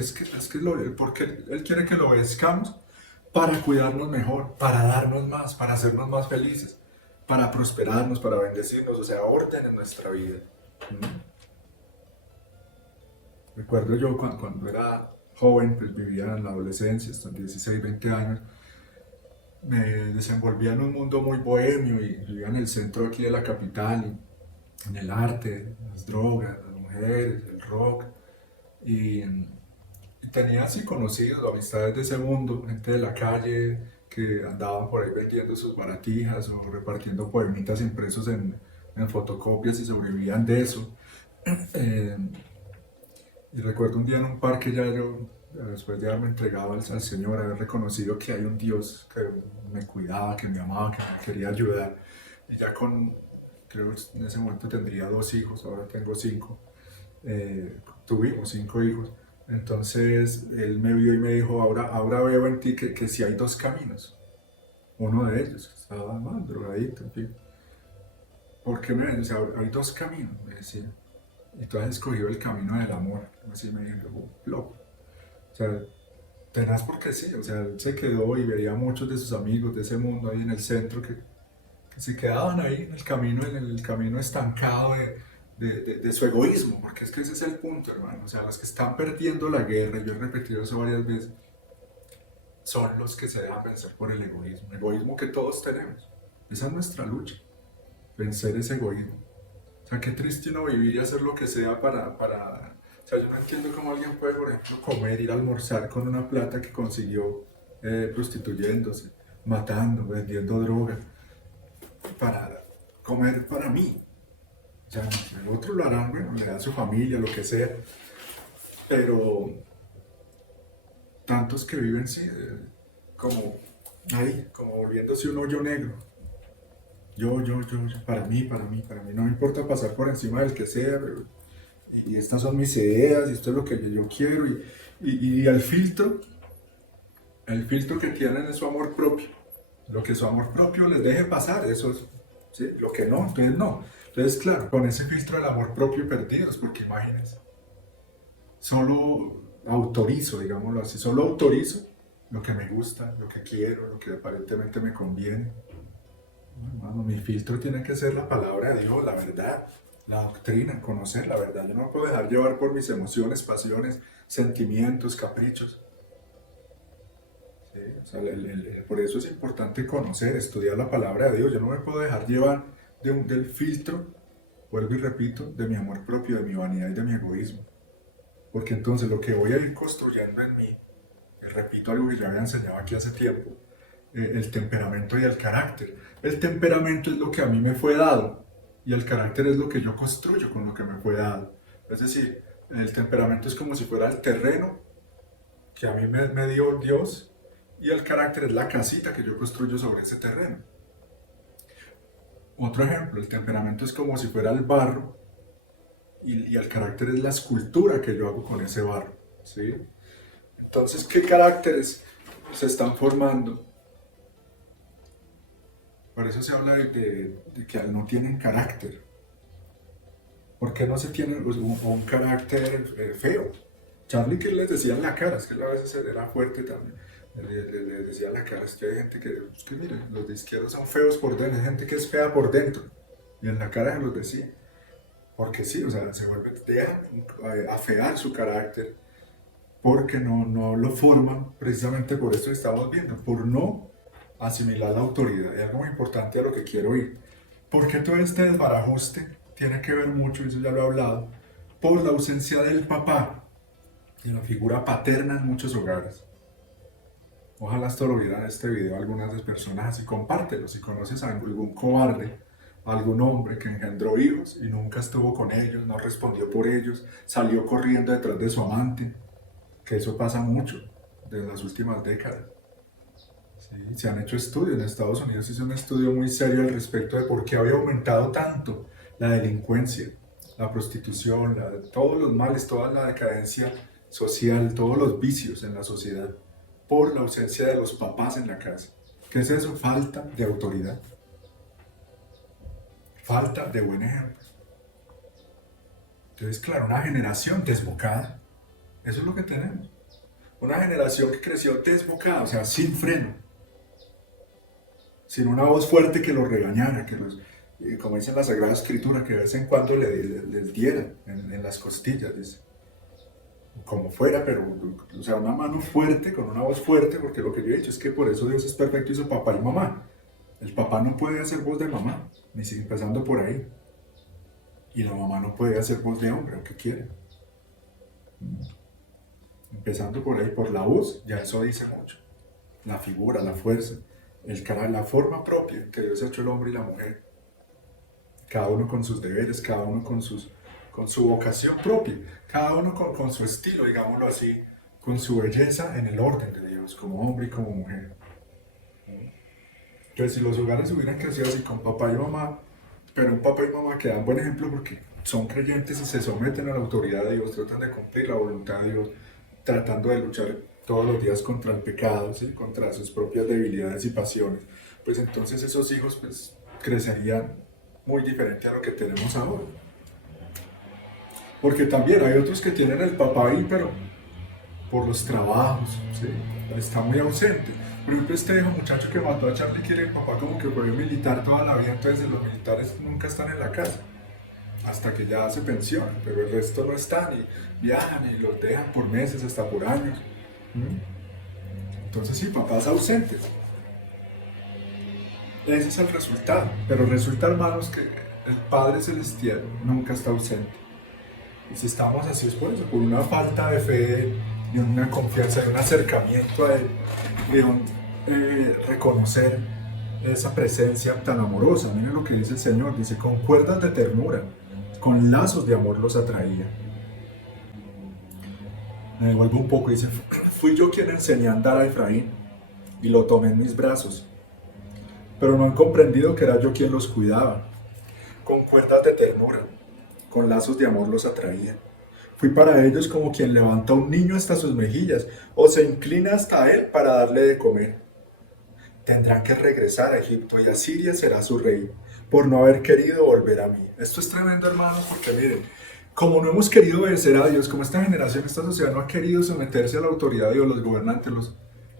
porque Él quiere que lo obedezcamos para cuidarnos mejor, para darnos más, para hacernos más felices, para prosperarnos, para bendecirnos, o sea, orden en nuestra vida. ¿Mm? Recuerdo yo cuando era joven, pues vivía en la adolescencia, hasta 16, 20 años, me desenvolvía en un mundo muy bohemio y vivía en el centro aquí de la capital, y en el arte, las drogas, las mujeres, el rock, y, y tenía así conocidos, amistades de ese mundo, gente de la calle que andaban por ahí vendiendo sus baratijas o repartiendo poemitas impresos en fotocopias y sobrevivían de eso. Eh, Y recuerdo un día en un parque ya yo, después de haberme entregado al Señor, haber reconocido que hay un Dios que me cuidaba, que me amaba, que me quería ayudar. Y ya creo que en ese momento tendría 2 hijos, ahora tengo 5. Tuvimos 5 hijos. Entonces él me vio y me dijo, ahora veo en ti que si hay 2 caminos. Uno de ellos, que estaba mal, drogadito, en fin. ¿Por qué me ven? O sea, hay 2 caminos, me decía. Y tú has escogido el camino del amor. Así me dijo, loco. O sea, tenaz porque sí. O sea, él se quedó y veía a muchos de sus amigos de ese mundo ahí en el centro que se quedaban ahí en el camino estancado de su egoísmo. Porque es que ese es el punto, hermano. O sea, los que están perdiendo la guerra, yo he repetido eso varias veces, son los que se dejan vencer por el egoísmo. El egoísmo que todos tenemos. Esa es nuestra lucha. Vencer ese egoísmo. O sea, qué triste uno vivir y hacer lo que sea para... O sea, yo no entiendo cómo alguien puede, por ejemplo, comer, ir a almorzar con una plata que consiguió prostituyéndose, matando, vendiendo droga, para comer para mí. O sea, el otro lo harán, bueno, le da a su familia, lo que sea, pero tantos que viven, sí, como ahí, como volviéndose un hoyo negro. Para mí, no me importa pasar por encima del que sea, pero y estas son mis ideas, y esto es lo que yo quiero, y el filtro que tienen es su amor propio. Lo que su amor propio les deje pasar, eso es, sí, lo que no, entonces no. Entonces, claro, con ese filtro del amor propio perdidos, porque imagínense, solo autorizo, digámoslo así, solo autorizo lo que me gusta, lo que quiero, lo que aparentemente me conviene. No, hermano, mi filtro tiene que ser la palabra de Dios, la verdad, la doctrina, conocer la verdad. Yo no me puedo dejar llevar por mis emociones, pasiones, sentimientos, caprichos. ¿Sí? O sea, por eso es importante conocer, estudiar la palabra de Dios. Yo no me puedo dejar llevar del filtro, vuelvo y repito, de mi amor propio, de mi vanidad y de mi egoísmo. Porque entonces lo que voy a ir construyendo en mí, y repito algo que ya había enseñado aquí hace tiempo, el temperamento y el carácter. El temperamento es lo que a mí me fue dado y el carácter es lo que yo construyo con lo que me fue dado. Es decir, el temperamento es como si fuera el terreno que a mí me dio Dios y el carácter es la casita que yo construyo sobre ese terreno. Otro ejemplo, el temperamento es como si fuera el barro y el carácter es la escultura que yo hago con ese barro. ¿Sí? Entonces, ¿qué caracteres se están formando? Por eso se habla de que no tienen carácter. ¿Por qué no se tiene un carácter feo? Charlie que les decía en la cara, es que él a veces era fuerte también. Le decía en la cara, es que hay gente es que miren, los de izquierda son feos por dentro, hay gente que es fea por dentro. Y en la cara se los decía. Porque sí, o sea, se vuelven, dejan afear su carácter porque no lo forman precisamente por esto que estamos viendo, por no asimilar la autoridad. Es algo muy importante a lo que quiero ir. Porque todo este desbarajuste tiene que ver mucho, y eso ya lo he hablado, por la ausencia del papá y la figura paterna en muchos hogares. Ojalá esto lo vieran en este video algunas de personas y compártelo. Si conoces a algún cobarde, a algún hombre que engendró hijos y nunca estuvo con ellos, no respondió por ellos, salió corriendo detrás de su amante, que eso pasa mucho desde las últimas décadas. Sí, se han hecho estudios, en Estados Unidos se hizo un estudio muy serio al respecto de por qué había aumentado tanto la delincuencia, la prostitución, todos los males, toda la decadencia social, todos los vicios en la sociedad, por la ausencia de los papás en la casa. ¿Qué es eso? Falta de autoridad, falta de buen ejemplo. Entonces, claro, una generación desbocada, eso es lo que tenemos. Una generación que creció desbocada, o sea, sin freno, sin una voz fuerte que los regañara, que los, como dice en la Sagrada Escritura, que de vez en cuando les diera en las costillas, dice. Como fuera, pero, o sea, una mano fuerte, con una voz fuerte, porque lo que yo he dicho es que por eso Dios es perfecto y hizo papá y mamá. El papá no puede hacer voz de mamá, ni sigue empezando por ahí. Y la mamá no puede hacer voz de hombre, aunque quiera. Empezando por ahí, por la voz, ya eso dice mucho. La figura, la fuerza, la forma propia que Dios ha hecho el hombre y la mujer. Cada uno con sus deberes, cada uno con su vocación propia, cada uno con su estilo, digámoslo así, con su belleza en el orden de Dios, como hombre y como mujer. Entonces, si los hogares hubieran crecido así con papá y mamá, pero un papá y mamá que dan buen ejemplo porque son creyentes y se someten a la autoridad de Dios, tratan de cumplir la voluntad de Dios, tratando de luchar todos los días contra el pecado, ¿sí? Contra sus propias debilidades y pasiones, pues entonces esos hijos pues, crecerían muy diferente a lo que tenemos ahora. Porque también hay otros que tienen el papá ahí, pero por los trabajos, ¿sí? Está muy ausente. Por ejemplo, este hijo muchacho que mató a Charlie Kirk, el papá como que fue militar toda la vida, entonces los militares nunca están en la casa, hasta que ya se pensionan, pero el resto no están y viajan y los dejan por meses, hasta por años. ¿Mm? Entonces sí, papás ausentes. Ese es el resultado. Pero resulta, hermanos, que el Padre Celestial nunca está ausente. Y si estamos así es por eso, por una falta de fe, de una confianza, de un acercamiento a Él, de un reconocer esa presencia tan amorosa. Miren lo que dice el Señor, dice, con cuerdas de ternura, con lazos de amor los atraía. Me devuelvo un poco, dice, fui yo quien enseñé a andar a Efraín y lo tomé en mis brazos, pero no han comprendido que era yo quien los cuidaba. Con cuerdas de ternura, con lazos de amor los atraía. Fui para ellos como quien levanta a un niño hasta sus mejillas o se inclina hasta él para darle de comer. Tendrán que regresar a Egipto y Asiria será su rey por no haber querido volver a mí. Esto es tremendo, hermanos, porque miren, como no hemos querido obedecer a Dios, como esta generación, esta sociedad no ha querido someterse a la autoridad de Dios, los gobernantes,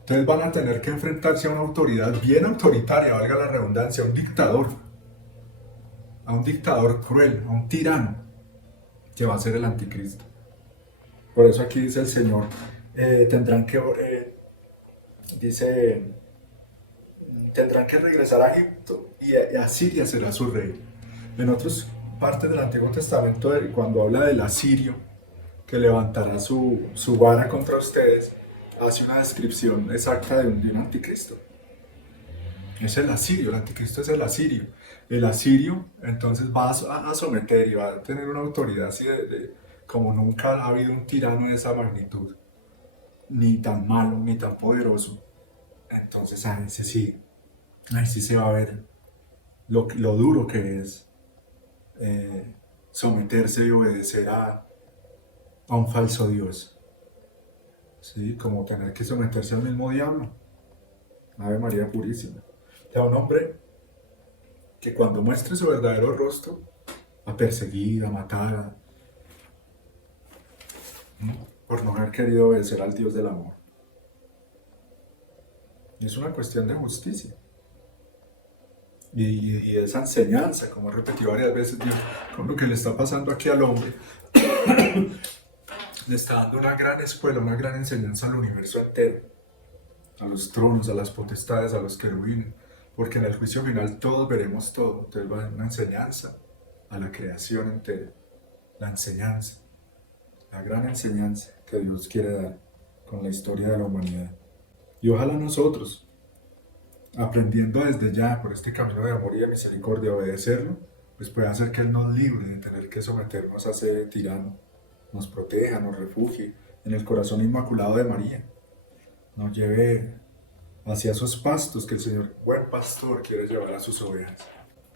entonces van a tener que enfrentarse a una autoridad bien autoritaria, valga la redundancia, a un dictador cruel, a un tirano, que va a ser el anticristo. Por eso aquí dice el Señor, tendrán que, dice, tendrán que regresar a Egipto y a Siria será su rey. En otras partes del Antiguo Testamento, cuando habla del asirio, que levantará su vara contra ustedes, hace una descripción exacta de un anticristo. Es el asirio, el anticristo es el asirio. El asirio entonces va a someter y va a tener una autoridad así como nunca ha habido un tirano de esa magnitud, ni tan malo, ni tan poderoso. Entonces ahí sí se va a ver lo duro que es someterse y obedecer a un falso Dios. ¿Sí? Como tener que someterse al mismo diablo. Ave María Purísima. O sea, un hombre que cuando muestre su verdadero rostro, a perseguir, a matar, por no haber querido obedecer al Dios del amor. Y es una cuestión de justicia. Y esa enseñanza, como he repetido varias veces, Dios, con lo que le está pasando aquí al hombre, le está dando una gran escuela, una gran enseñanza al universo entero, a los tronos, a las potestades, a los querubines, porque en el juicio final todos veremos todo. Entonces va a dar una enseñanza a la creación entera, la enseñanza, la gran enseñanza que Dios quiere dar con la historia de la humanidad. Y ojalá nosotros, aprendiendo desde ya por este camino de amor y de misericordia, obedecerlo, pues puede hacer que Él nos libre de tener que someternos a ese tirano, nos proteja, nos refugie en el corazón inmaculado de María, nos lleve hacia esos pastos que el Señor, buen pastor, quiere llevar a sus ovejas.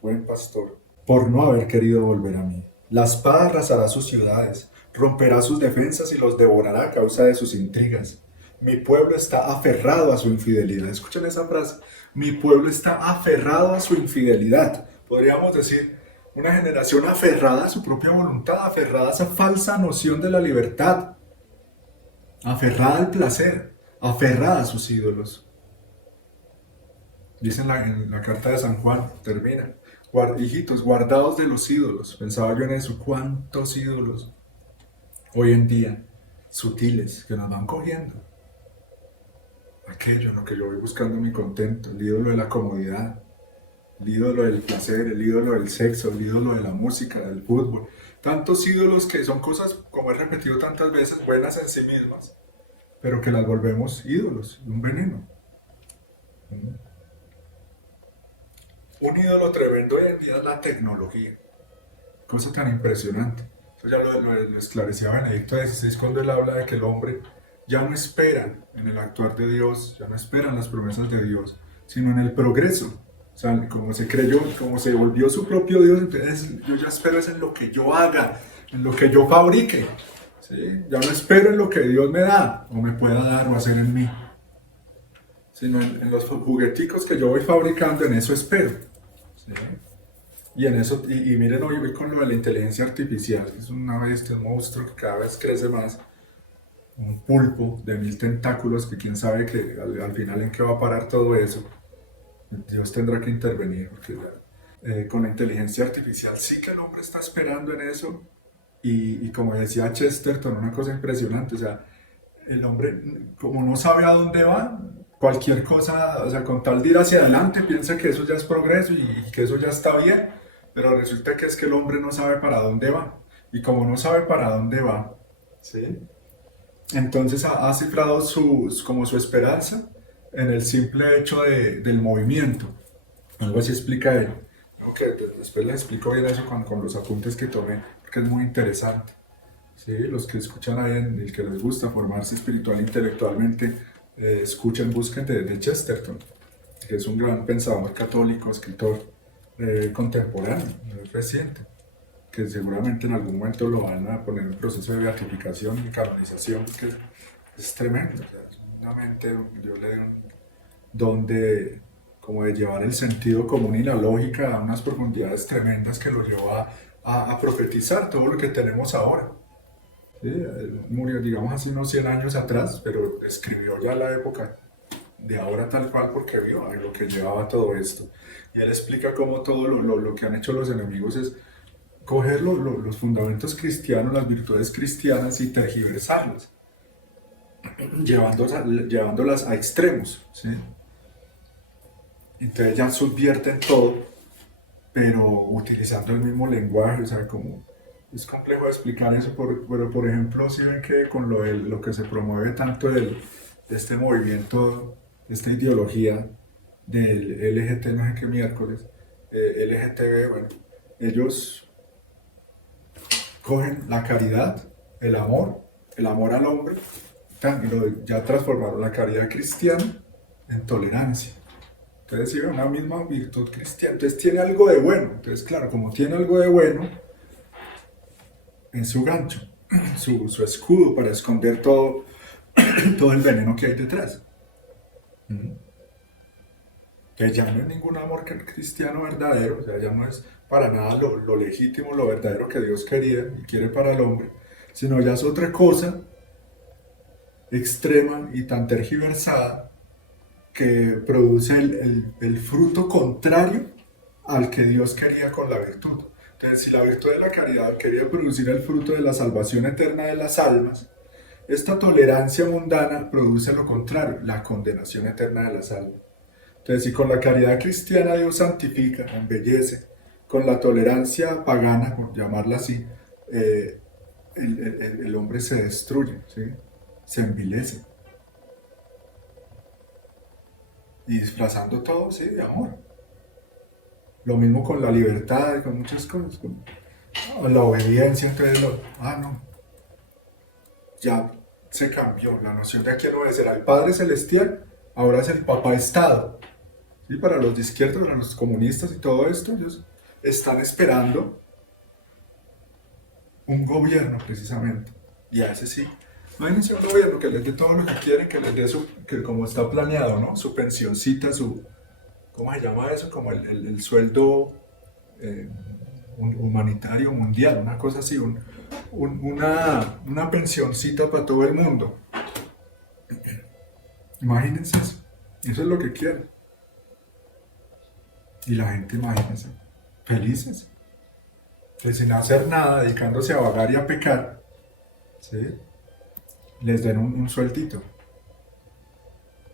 Buen pastor, por no haber querido volver a mí. La espada arrasará sus ciudades, romperá sus defensas y los devorará a causa de sus intrigas. Mi pueblo está aferrado a su infidelidad. Escuchen esa frase. Mi pueblo está aferrado a su infidelidad. Podríamos decir, una generación aferrada a su propia voluntad, aferrada a esa falsa noción de la libertad, aferrada al placer, aferrada a sus ídolos. Dice en la carta de San Juan, termina, hijitos, guardados de los ídolos. Pensaba yo en eso, cuántos ídolos hoy en día, sutiles, que nos van cogiendo. Aquello en lo que yo voy buscando mi contento, el ídolo de la comodidad, el ídolo del placer, el ídolo del sexo, el ídolo de la música, del fútbol. Tantos ídolos que son cosas, como he repetido tantas veces, buenas en sí mismas, pero que las volvemos ídolos, un veneno. Un ídolo tremendo hoy en día es la tecnología. Cosa tan impresionante. Eso ya lo esclarecía Benedicto XVI cuando él habla de que el hombre ya no espera en el actuar de Dios, ya no espera en las promesas de Dios, sino en el progreso. O sea, como se creyó, como se volvió su propio Dios, entonces yo ya espero es en lo que yo haga, en lo que yo fabrique. ¿Sí? Ya no espero en lo que Dios me da, o me pueda dar o hacer en mí, sino en los jugueticos que yo voy fabricando, en eso espero. ¿Sí? Y en eso, y miren hoy con lo de la inteligencia artificial, es una bestia, un monstruo que cada vez crece más, un pulpo de 1000 tentáculos que quién sabe que al final en qué va a parar todo eso. Dios tendrá que intervenir, porque con la inteligencia artificial sí que el hombre está esperando en eso, y como decía Chesterton, una cosa impresionante, o sea, el hombre como no sabe a dónde va, cualquier cosa, o sea, con tal de ir hacia adelante, piensa que eso ya es progreso y que eso ya está bien, pero resulta que es que el hombre no sabe para dónde va, y como no sabe para dónde va, ¿sí? Entonces ha cifrado como su esperanza en el simple hecho del movimiento. Algo así explica él. Okay, después les explico bien eso con los apuntes que tomé, porque es muy interesante. ¿Sí? Los que escuchan ahí, el que les gusta formarse espiritual e intelectualmente, escuchen, busquen de Chesterton, que es un gran pensador católico, escritor contemporáneo, muy reciente, que seguramente en algún momento lo van a poner en proceso de beatificación y canonización, que es tremendo. O sea, es una mente, Dios le dio un don como de llevar el sentido común y la lógica a unas profundidades tremendas que lo llevó a profetizar todo lo que tenemos ahora. ¿Sí? Él murió, digamos, hace unos 100 años atrás, pero escribió ya la época de ahora tal cual porque vio lo que llevaba todo esto. Y él explica cómo todo lo que han hecho los enemigos es coger los fundamentos cristianos, las virtudes cristianas y tergiversarlas, llevándolas a extremos. ¿Sí? Entonces ya subvierten todo, pero utilizando el mismo lenguaje, o sea, como es complejo explicar eso, pero por ejemplo, si ven que con lo que se promueve tanto de este movimiento, esta ideología del LGT, no sé qué miércoles, LGTB, bueno, ellos cogen la caridad, el amor al hombre, y ya transformaron la caridad cristiana en tolerancia. Entonces, sí, una misma virtud cristiana. Entonces, tiene algo de bueno. Entonces, claro, como tiene algo de bueno, en su gancho, su escudo para esconder todo, todo el veneno que hay detrás. Entonces, ya no es ningún amor cristiano verdadero, o sea, ya no es para nada lo legítimo, lo verdadero que Dios quería y quiere para el hombre, sino ya es otra cosa extrema y tan tergiversada que produce el fruto contrario al que Dios quería con la virtud. Entonces, si la virtud de la caridad quería producir el fruto de la salvación eterna de las almas, esta tolerancia mundana produce lo contrario, la condenación eterna de las almas. Entonces, si con la caridad cristiana Dios santifica, embellece, con la tolerancia pagana, por llamarla así, el hombre se destruye, ¿sí? Se envilece. Y disfrazando todo, sí, de amor. Lo mismo con la libertad, con muchas cosas, con la obediencia, entonces no, ya se cambió la noción de a quién obedecer, al Padre Celestial ahora es el papá Estado. ¿Sí? Para los de izquierda, para los comunistas y todo esto, ellos están esperando un gobierno precisamente. Y a ese sí. Imagínense un gobierno que les dé todo lo que quieren, que les dé que como está planeado, ¿no? Su pensioncita, ¿cómo se llama eso? Como el sueldo eh, humanitario mundial, una cosa así, una pensioncita para todo el mundo. Imagínense eso. Eso es lo que quieren. Y la gente, imagínense, felices, que sin hacer nada, dedicándose a vagar y a pecar, ¿sí? Les den un sueldito.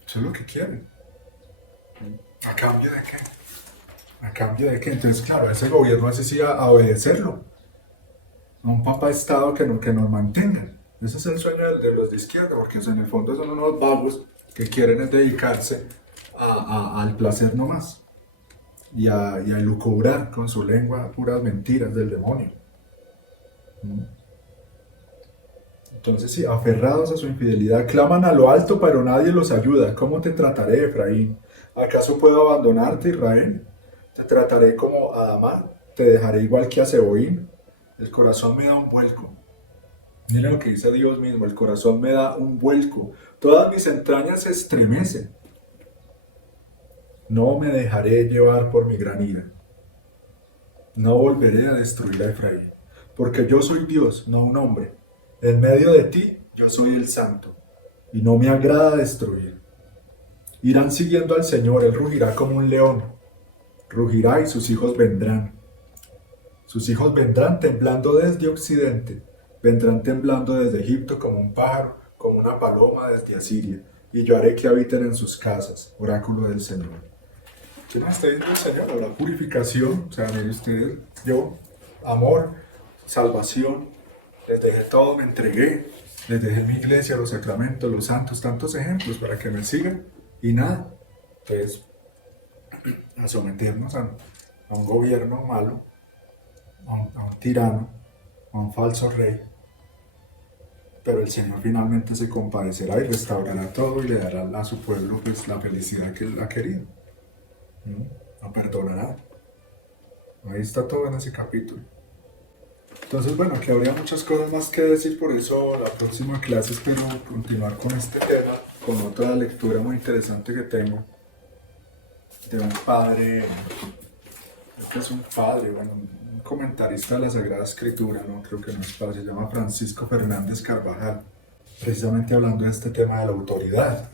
Eso es lo que quieren. ¿A cambio de qué? ¿A cambio de qué? Entonces, claro, ese gobierno así sí a obedecerlo. A un papá Estado que nos mantenga. Ese es el sueño de los de izquierda, porque en el fondo son unos vagos que quieren es dedicarse al placer nomás. Y a lucubrar con su lengua puras mentiras del demonio. Entonces, sí, aferrados a su infidelidad, claman a lo alto, pero nadie los ayuda. ¿Cómo te trataré, Efraín? ¿Acaso puedo abandonarte, Israel? Te trataré como a Adamán, te dejaré igual que a Zeboín. El corazón me da un vuelco. Mira lo que dice Dios mismo, el corazón me da un vuelco. Todas mis entrañas se estremecen. No me dejaré llevar por mi gran ira. No volveré a destruir a Efraín, porque yo soy Dios, no un hombre. En medio de ti, yo soy el santo, y no me agrada destruir. Irán siguiendo al Señor, Él rugirá como un león. Rugirá y sus hijos vendrán. Sus hijos vendrán temblando desde occidente. Vendrán temblando desde Egipto como un pájaro, como una paloma desde Asiria. Y yo haré que habiten en sus casas, oráculo del Señor. ¿Qué más está diciendo el Señor? Habrá purificación, o sea, mire ustedes, yo, amor, salvación, les dejé todo, me entregué, les dejé mi iglesia, los sacramentos, los santos, tantos ejemplos para que me sigan y nada. Entonces, a someternos a un gobierno malo, a un tirano, a un falso rey. Pero el Señor finalmente se compadecerá y restaurará todo y le dará a su pueblo pues, la felicidad que Él ha querido. Lo perdonará. Ahí está todo en ese capítulo. Entonces, bueno, aquí habría muchas cosas más que decir, por eso la próxima clase espero continuar con este tema, con otra lectura muy interesante que tengo de un padre, creo que es un padre, bueno, un comentarista de la Sagrada Escritura, no creo que no es padre, se llama Francisco Fernández Carvajal, precisamente hablando de este tema de la autoridad.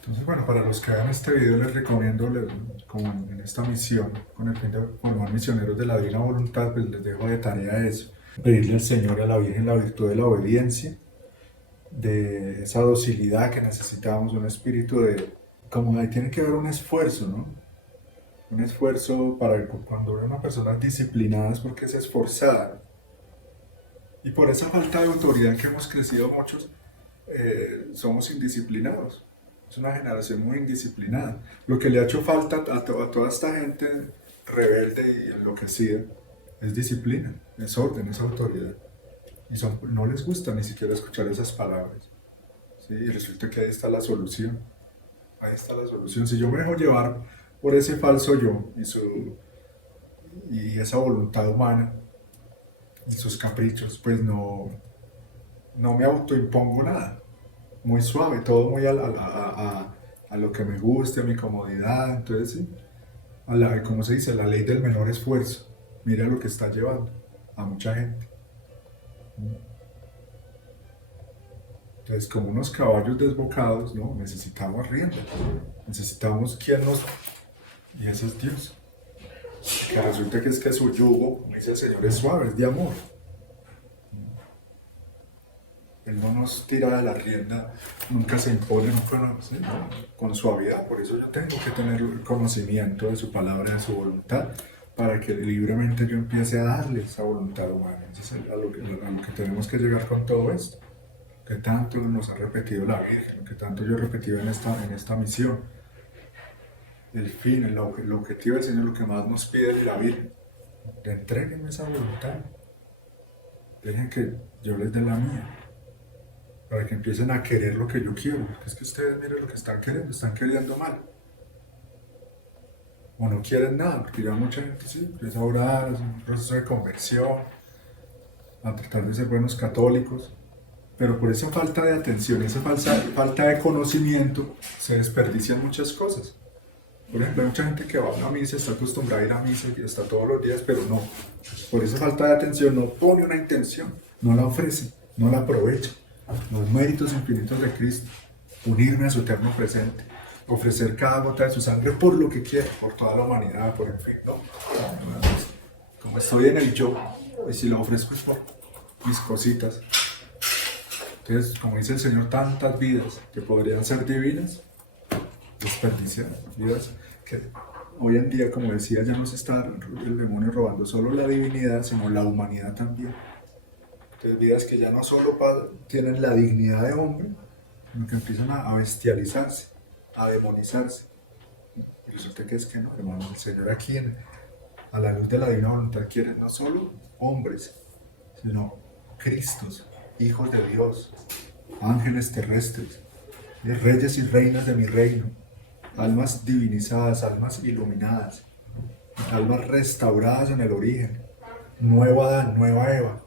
Entonces, bueno, para los que vean este video les recomiendo, como en esta misión, con el fin de formar misioneros de la divina voluntad, pues les dejo de tarea eso. Pedirle al Señor y a la Virgen la virtud de la obediencia, de esa docilidad que necesitamos, un espíritu de, como ahí tiene que haber un esfuerzo, ¿no? Un esfuerzo para cuando una persona es disciplinada es porque es esforzada. Y por esa falta de autoridad que hemos crecido muchos, somos indisciplinados. Es una generación muy indisciplinada. Lo que le ha hecho falta a toda esta gente rebelde y enloquecida es disciplina, es orden, es autoridad. Y no les gusta ni siquiera escuchar esas palabras. ¿Sí? Y resulta que ahí está la solución. Ahí está la solución. Si yo me dejo llevar por ese falso yo y esa voluntad humana y sus caprichos, pues no me autoimpongo nada. Muy suave, todo muy a lo que me guste, a mi comodidad. Entonces, sí, ¿cómo se dice? La ley del menor esfuerzo. Mira lo que está llevando a mucha gente. Entonces, como unos caballos desbocados, ¿no? Necesitamos rienda. Necesitamos quien nos... Y ese es Dios. Que resulta que es que su yugo, como dice el Señor, es suave, es de amor. Él no nos tira de la rienda, nunca se impone, ¿sí? ¿No? Con suavidad. Por eso yo tengo que tener el conocimiento de su palabra, de su voluntad, para que libremente yo empiece a darle esa voluntad humana. Eso es a lo que tenemos que llegar con todo esto. Que tanto nos ha repetido la Virgen, que tanto yo he repetido en esta misión. El fin, el objetivo del Señor, lo que más nos pide la Virgen. Entréguenme esa voluntad. Dejen que yo les dé la mía. para que empiecen a querer lo que yo quiero, porque es que ustedes miren lo que están queriendo mal, o no quieren nada, porque ya mucha gente sí empieza a orar, hace un proceso de conversión, a tratar de ser buenos católicos, pero por esa falta de atención, esa falta de conocimiento, se desperdician muchas cosas. Por ejemplo, hay mucha gente que va a una misa, está acostumbrada a ir a misa y está todos los días, pero no. Por esa falta de atención no pone una intención, no la ofrece, no la aprovecha. Los méritos infinitos de Cristo, unirme a su eterno presente, ofrecer cada gota de su sangre por lo que quiera, por toda la humanidad, por el fin. No. Como estoy en el yo, y si lo ofrezco es por mis cositas. Entonces, como dice el Señor, tantas vidas que podrían ser divinas, desperdiciadas, vidas que hoy en día, como decía, ya no se está el demonio robando solo la divinidad, sino la humanidad también. Entonces, vidas que ya no solo tienen la dignidad de hombre, sino que empiezan a bestializarse, a demonizarse. Y resulta que es que no, hermano, el Señor aquí, a la luz de la divina voluntad, quiere no solo hombres, sino Cristos, hijos de Dios, ángeles terrestres, reyes y reinas de mi reino, almas divinizadas, almas iluminadas, almas restauradas en el origen, nuevo Adán, nueva Eva,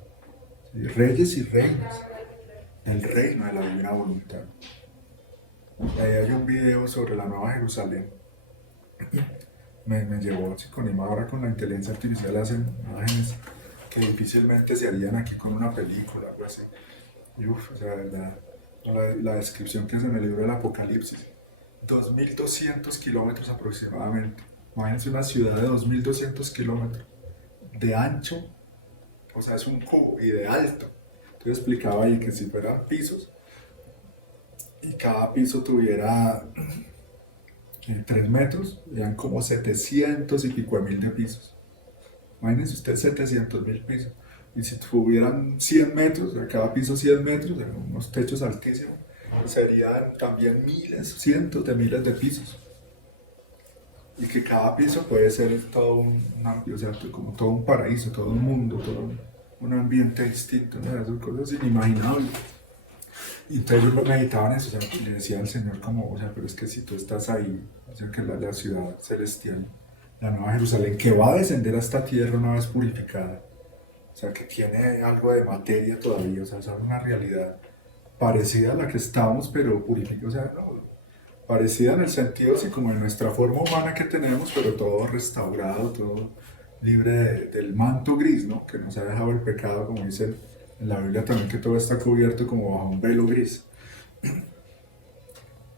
¿sí? Reyes y reinas del reino de la divina voluntad. Y ahí hay un video sobre la Nueva Jerusalén. Me llevó con ahora con la inteligencia artificial, hacen imágenes que difícilmente se harían aquí con una película, algo así. Y o sea, verdad, la descripción que es en el libro del Apocalipsis, 2.200 kilómetros aproximadamente. Imagínense una ciudad de 2.200 kilómetros de ancho, o sea, es un cubo, y de alto. Entonces explicaba ahí que si fueran pisos, y cada piso tuviera 3 metros, eran como 700 y pico mil de pisos. Imagínense ustedes 700.000 pisos. Y si tuvieran 100 metros, de cada piso 100 metros, de unos techos altísimos, serían también miles, cientos de miles de pisos. Y que cada piso puede ser todo o sea, como todo un paraíso, todo un mundo, todo un ambiente distinto, ¿no? Son cosas inimaginables. Y entonces yo meditaba en eso, o sea, y le decía al Señor como, o sea, pero es que si tú estás ahí, o sea, que la ciudad celestial, la Nueva Jerusalén, que va a descender a esta tierra una vez purificada, o sea, que tiene algo de materia todavía, o sea, es una realidad parecida a la que estamos, pero purificada, o sea, no, parecida en el sentido así como de nuestra forma humana que tenemos, pero todo restaurado, todo libre del manto gris, ¿no? Que nos ha dejado el pecado, como dice en la Biblia también, que todo está cubierto como bajo un velo gris.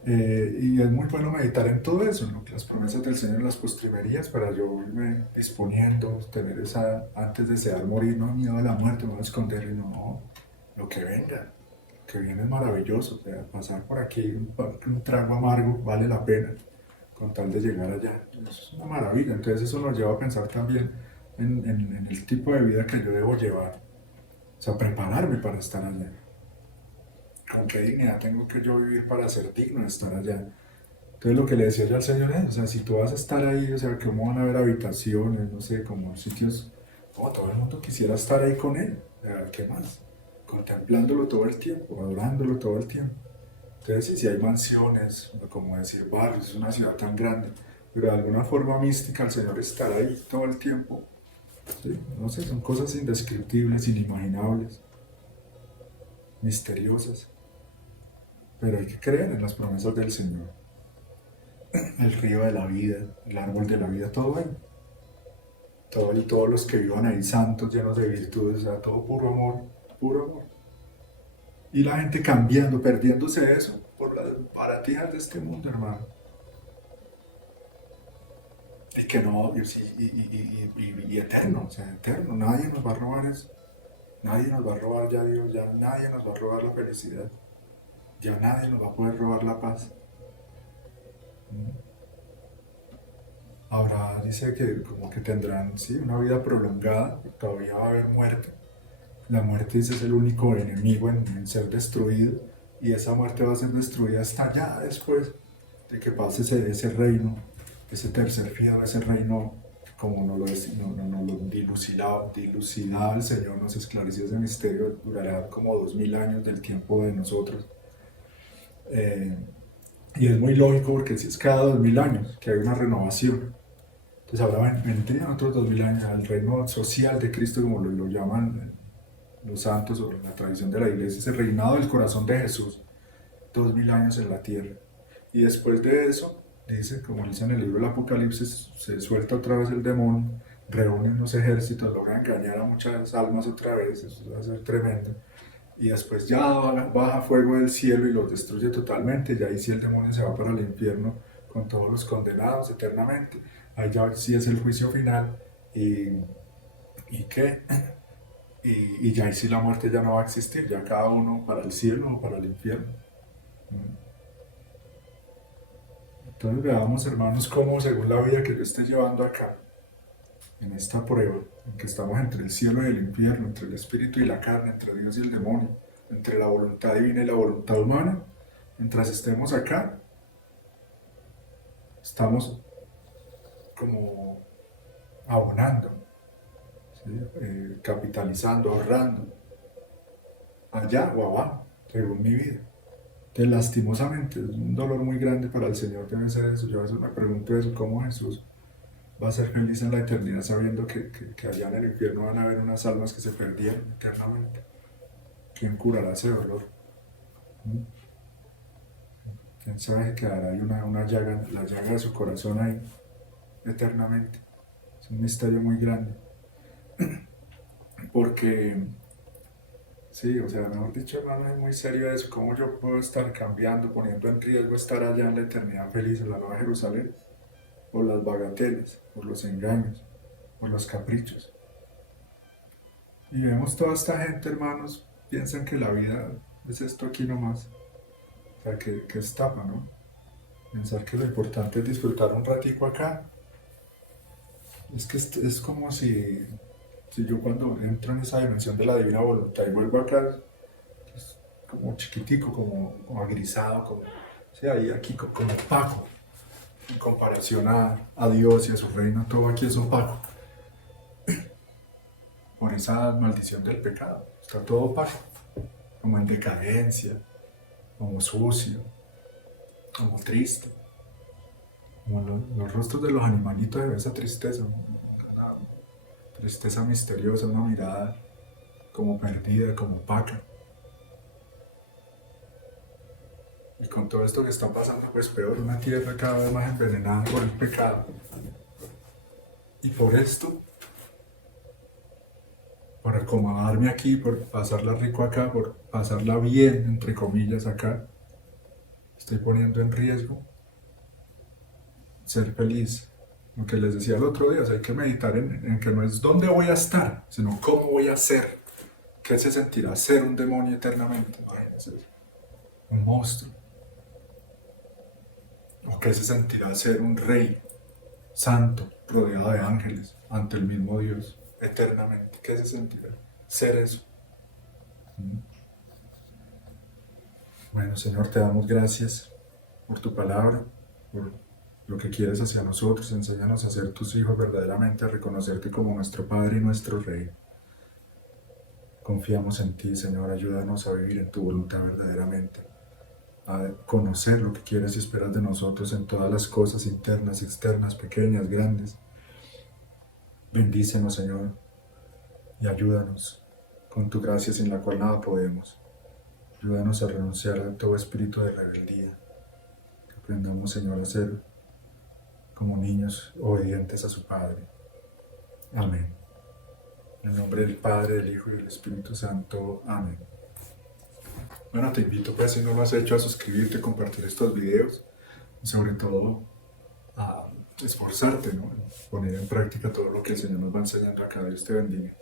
Y es muy bueno meditar en todo eso, ¿no? Las promesas del Señor en las postrimerías para yo irme disponiendo, tener esa, antes de desear morir, no miedo a la muerte, me voy a esconder, y no, lo que venga, lo que viene es maravilloso, o sea, pasar por aquí un trago amargo vale la pena con tal de llegar allá, eso es una maravilla. Entonces eso nos lleva a pensar también en el tipo de vida que yo debo llevar, o sea, prepararme para estar allá. ¿Con qué dignidad tengo que yo vivir para ser digno de estar allá? Entonces lo que le decía yo al Señor es, o sea, si tú vas a estar ahí, o sea, ¿cómo van a haber habitaciones, no sé, como sitios, como todo el mundo quisiera estar ahí con Él? O sea, ¿qué más? Contemplándolo todo el tiempo, adorándolo todo el tiempo. Entonces, sí, si hay mansiones, como decir barrios, es una ciudad tan grande, pero de alguna forma mística el Señor estará ahí todo el tiempo. ¿Sí? No sé, son cosas indescriptibles, inimaginables, misteriosas, pero hay que creer en las promesas del Señor. El río de la vida, el árbol de la vida, todo ahí. Todos los que vivan ahí santos, llenos de virtudes, o sea, todo puro amor, puro amor. Y la gente cambiando, perdiéndose eso por las baratijas de este mundo, hermano. Y que no, y eterno, o sea, eterno. Nadie nos va a robar eso. Nadie nos va a robar ya Dios, ya nadie nos va a robar la felicidad. Ya nadie nos va a poder robar la paz. Ahora dice que como que tendrán, sí, una vida prolongada, todavía va a haber muerte. La muerte dice es el único enemigo en ser destruido, y esa muerte va a ser destruida hasta ya después de que pase ese reino, ese tercer fiel, ese reino como nos lo dilucidaba el Señor, nos esclarecía ese misterio, durará como 2000 años del tiempo de nosotros. Y es muy lógico porque si es cada 2000 años que hay una renovación. Entonces ahora vendrían otros 2000 años al reino social de Cristo, como lo llaman los santos o la tradición de la iglesia, ese reinado del corazón de Jesús, 2000 años en la tierra. Y después de eso, dice, como dice en el libro del Apocalipsis, se suelta otra vez el demonio, reúne unos ejércitos, logra engañar a muchas almas otra vez, eso va a ser tremendo. Y después ya baja fuego del cielo y los destruye totalmente, y ahí sí el demonio se va para el infierno con todos los condenados eternamente. Ahí ya sí es el juicio final. ¿Y qué? Y ya ahí sí la muerte ya no va a existir, ya cada uno para el cielo o para el infierno. Entonces veamos, hermanos, cómo según la vida que yo esté llevando acá, en esta prueba, en que estamos entre el cielo y el infierno, entre el espíritu y la carne, entre Dios y el demonio, entre la voluntad divina y la voluntad humana, mientras estemos acá, estamos como abonando, ¿sí? Capitalizando, ahorrando, allá o abajo, según mi vida. Entonces, lastimosamente, es un dolor muy grande para el Señor debe ser eso. Yo a veces me pregunto eso, ¿cómo Jesús va a ser feliz en la eternidad sabiendo que allá en el infierno van a haber unas almas que se perdieron eternamente? ¿Quién curará ese dolor? ¿Quién sabe que quedará ahí una llaga, la llaga de su corazón ahí eternamente? Es un misterio muy grande. Porque, sí, o sea, mejor dicho, hermano, es muy serio eso. ¿Cómo yo puedo estar cambiando, poniendo en riesgo estar allá en la eternidad feliz, en la Nueva Jerusalén? Por las bagatelas, por los engaños, por los caprichos. Y vemos toda esta gente, hermanos, piensan que la vida es esto aquí nomás. O sea, que es tapa, ¿no? Pensar que lo importante es disfrutar un ratico acá. Es que es como si yo cuando entro en esa dimensión de la divina voluntad y vuelvo acá, es como chiquitico, como agrisado, como, o sea, ahí aquí como opaco, en comparación a Dios y a su reino, todo aquí es opaco. Por esa maldición del pecado, está todo opaco, como en decadencia, como sucio, como triste, como los rostros de los animalitos de esa tristeza, una tristeza misteriosa, una mirada como perdida, como opaca. Y con todo esto que está pasando, pues peor, una tierra cada vez más envenenada por el pecado. Y por esto, por acomodarme aquí, por pasarla rico acá, por pasarla bien, entre comillas, acá, estoy poniendo en riesgo ser feliz. Lo que les decía el otro día, o sea, hay que meditar en que no es dónde voy a estar, sino cómo voy a ser. ¿Qué se sentirá ser un demonio eternamente? Imagínense, un monstruo. ¿O qué se sentirá ser un rey santo, rodeado de ángeles, ante el mismo Dios, eternamente? ¿Qué se sentirá ser eso? Bueno, Señor, te damos gracias por tu palabra, por lo que quieres hacia nosotros. Enséñanos a ser tus hijos verdaderamente, a reconocerte como nuestro Padre y nuestro Rey. Confiamos en ti, Señor, ayúdanos a vivir en tu voluntad verdaderamente, a conocer lo que quieres y esperas de nosotros en todas las cosas internas, externas, pequeñas, grandes. Bendícenos, Señor, y ayúdanos con tu gracia sin la cual nada podemos. Ayúdanos a renunciar a todo espíritu de rebeldía. Que aprendamos, Señor, a ser como niños obedientes a su Padre. Amén. En el nombre del Padre, del Hijo y del Espíritu Santo. Amén. Bueno, te invito, pues, si no lo has hecho, a suscribirte, compartir estos videos y sobre todo a esforzarte, ¿no? Poner en práctica todo lo que el Señor nos va enseñando acá. Dios te bendiga.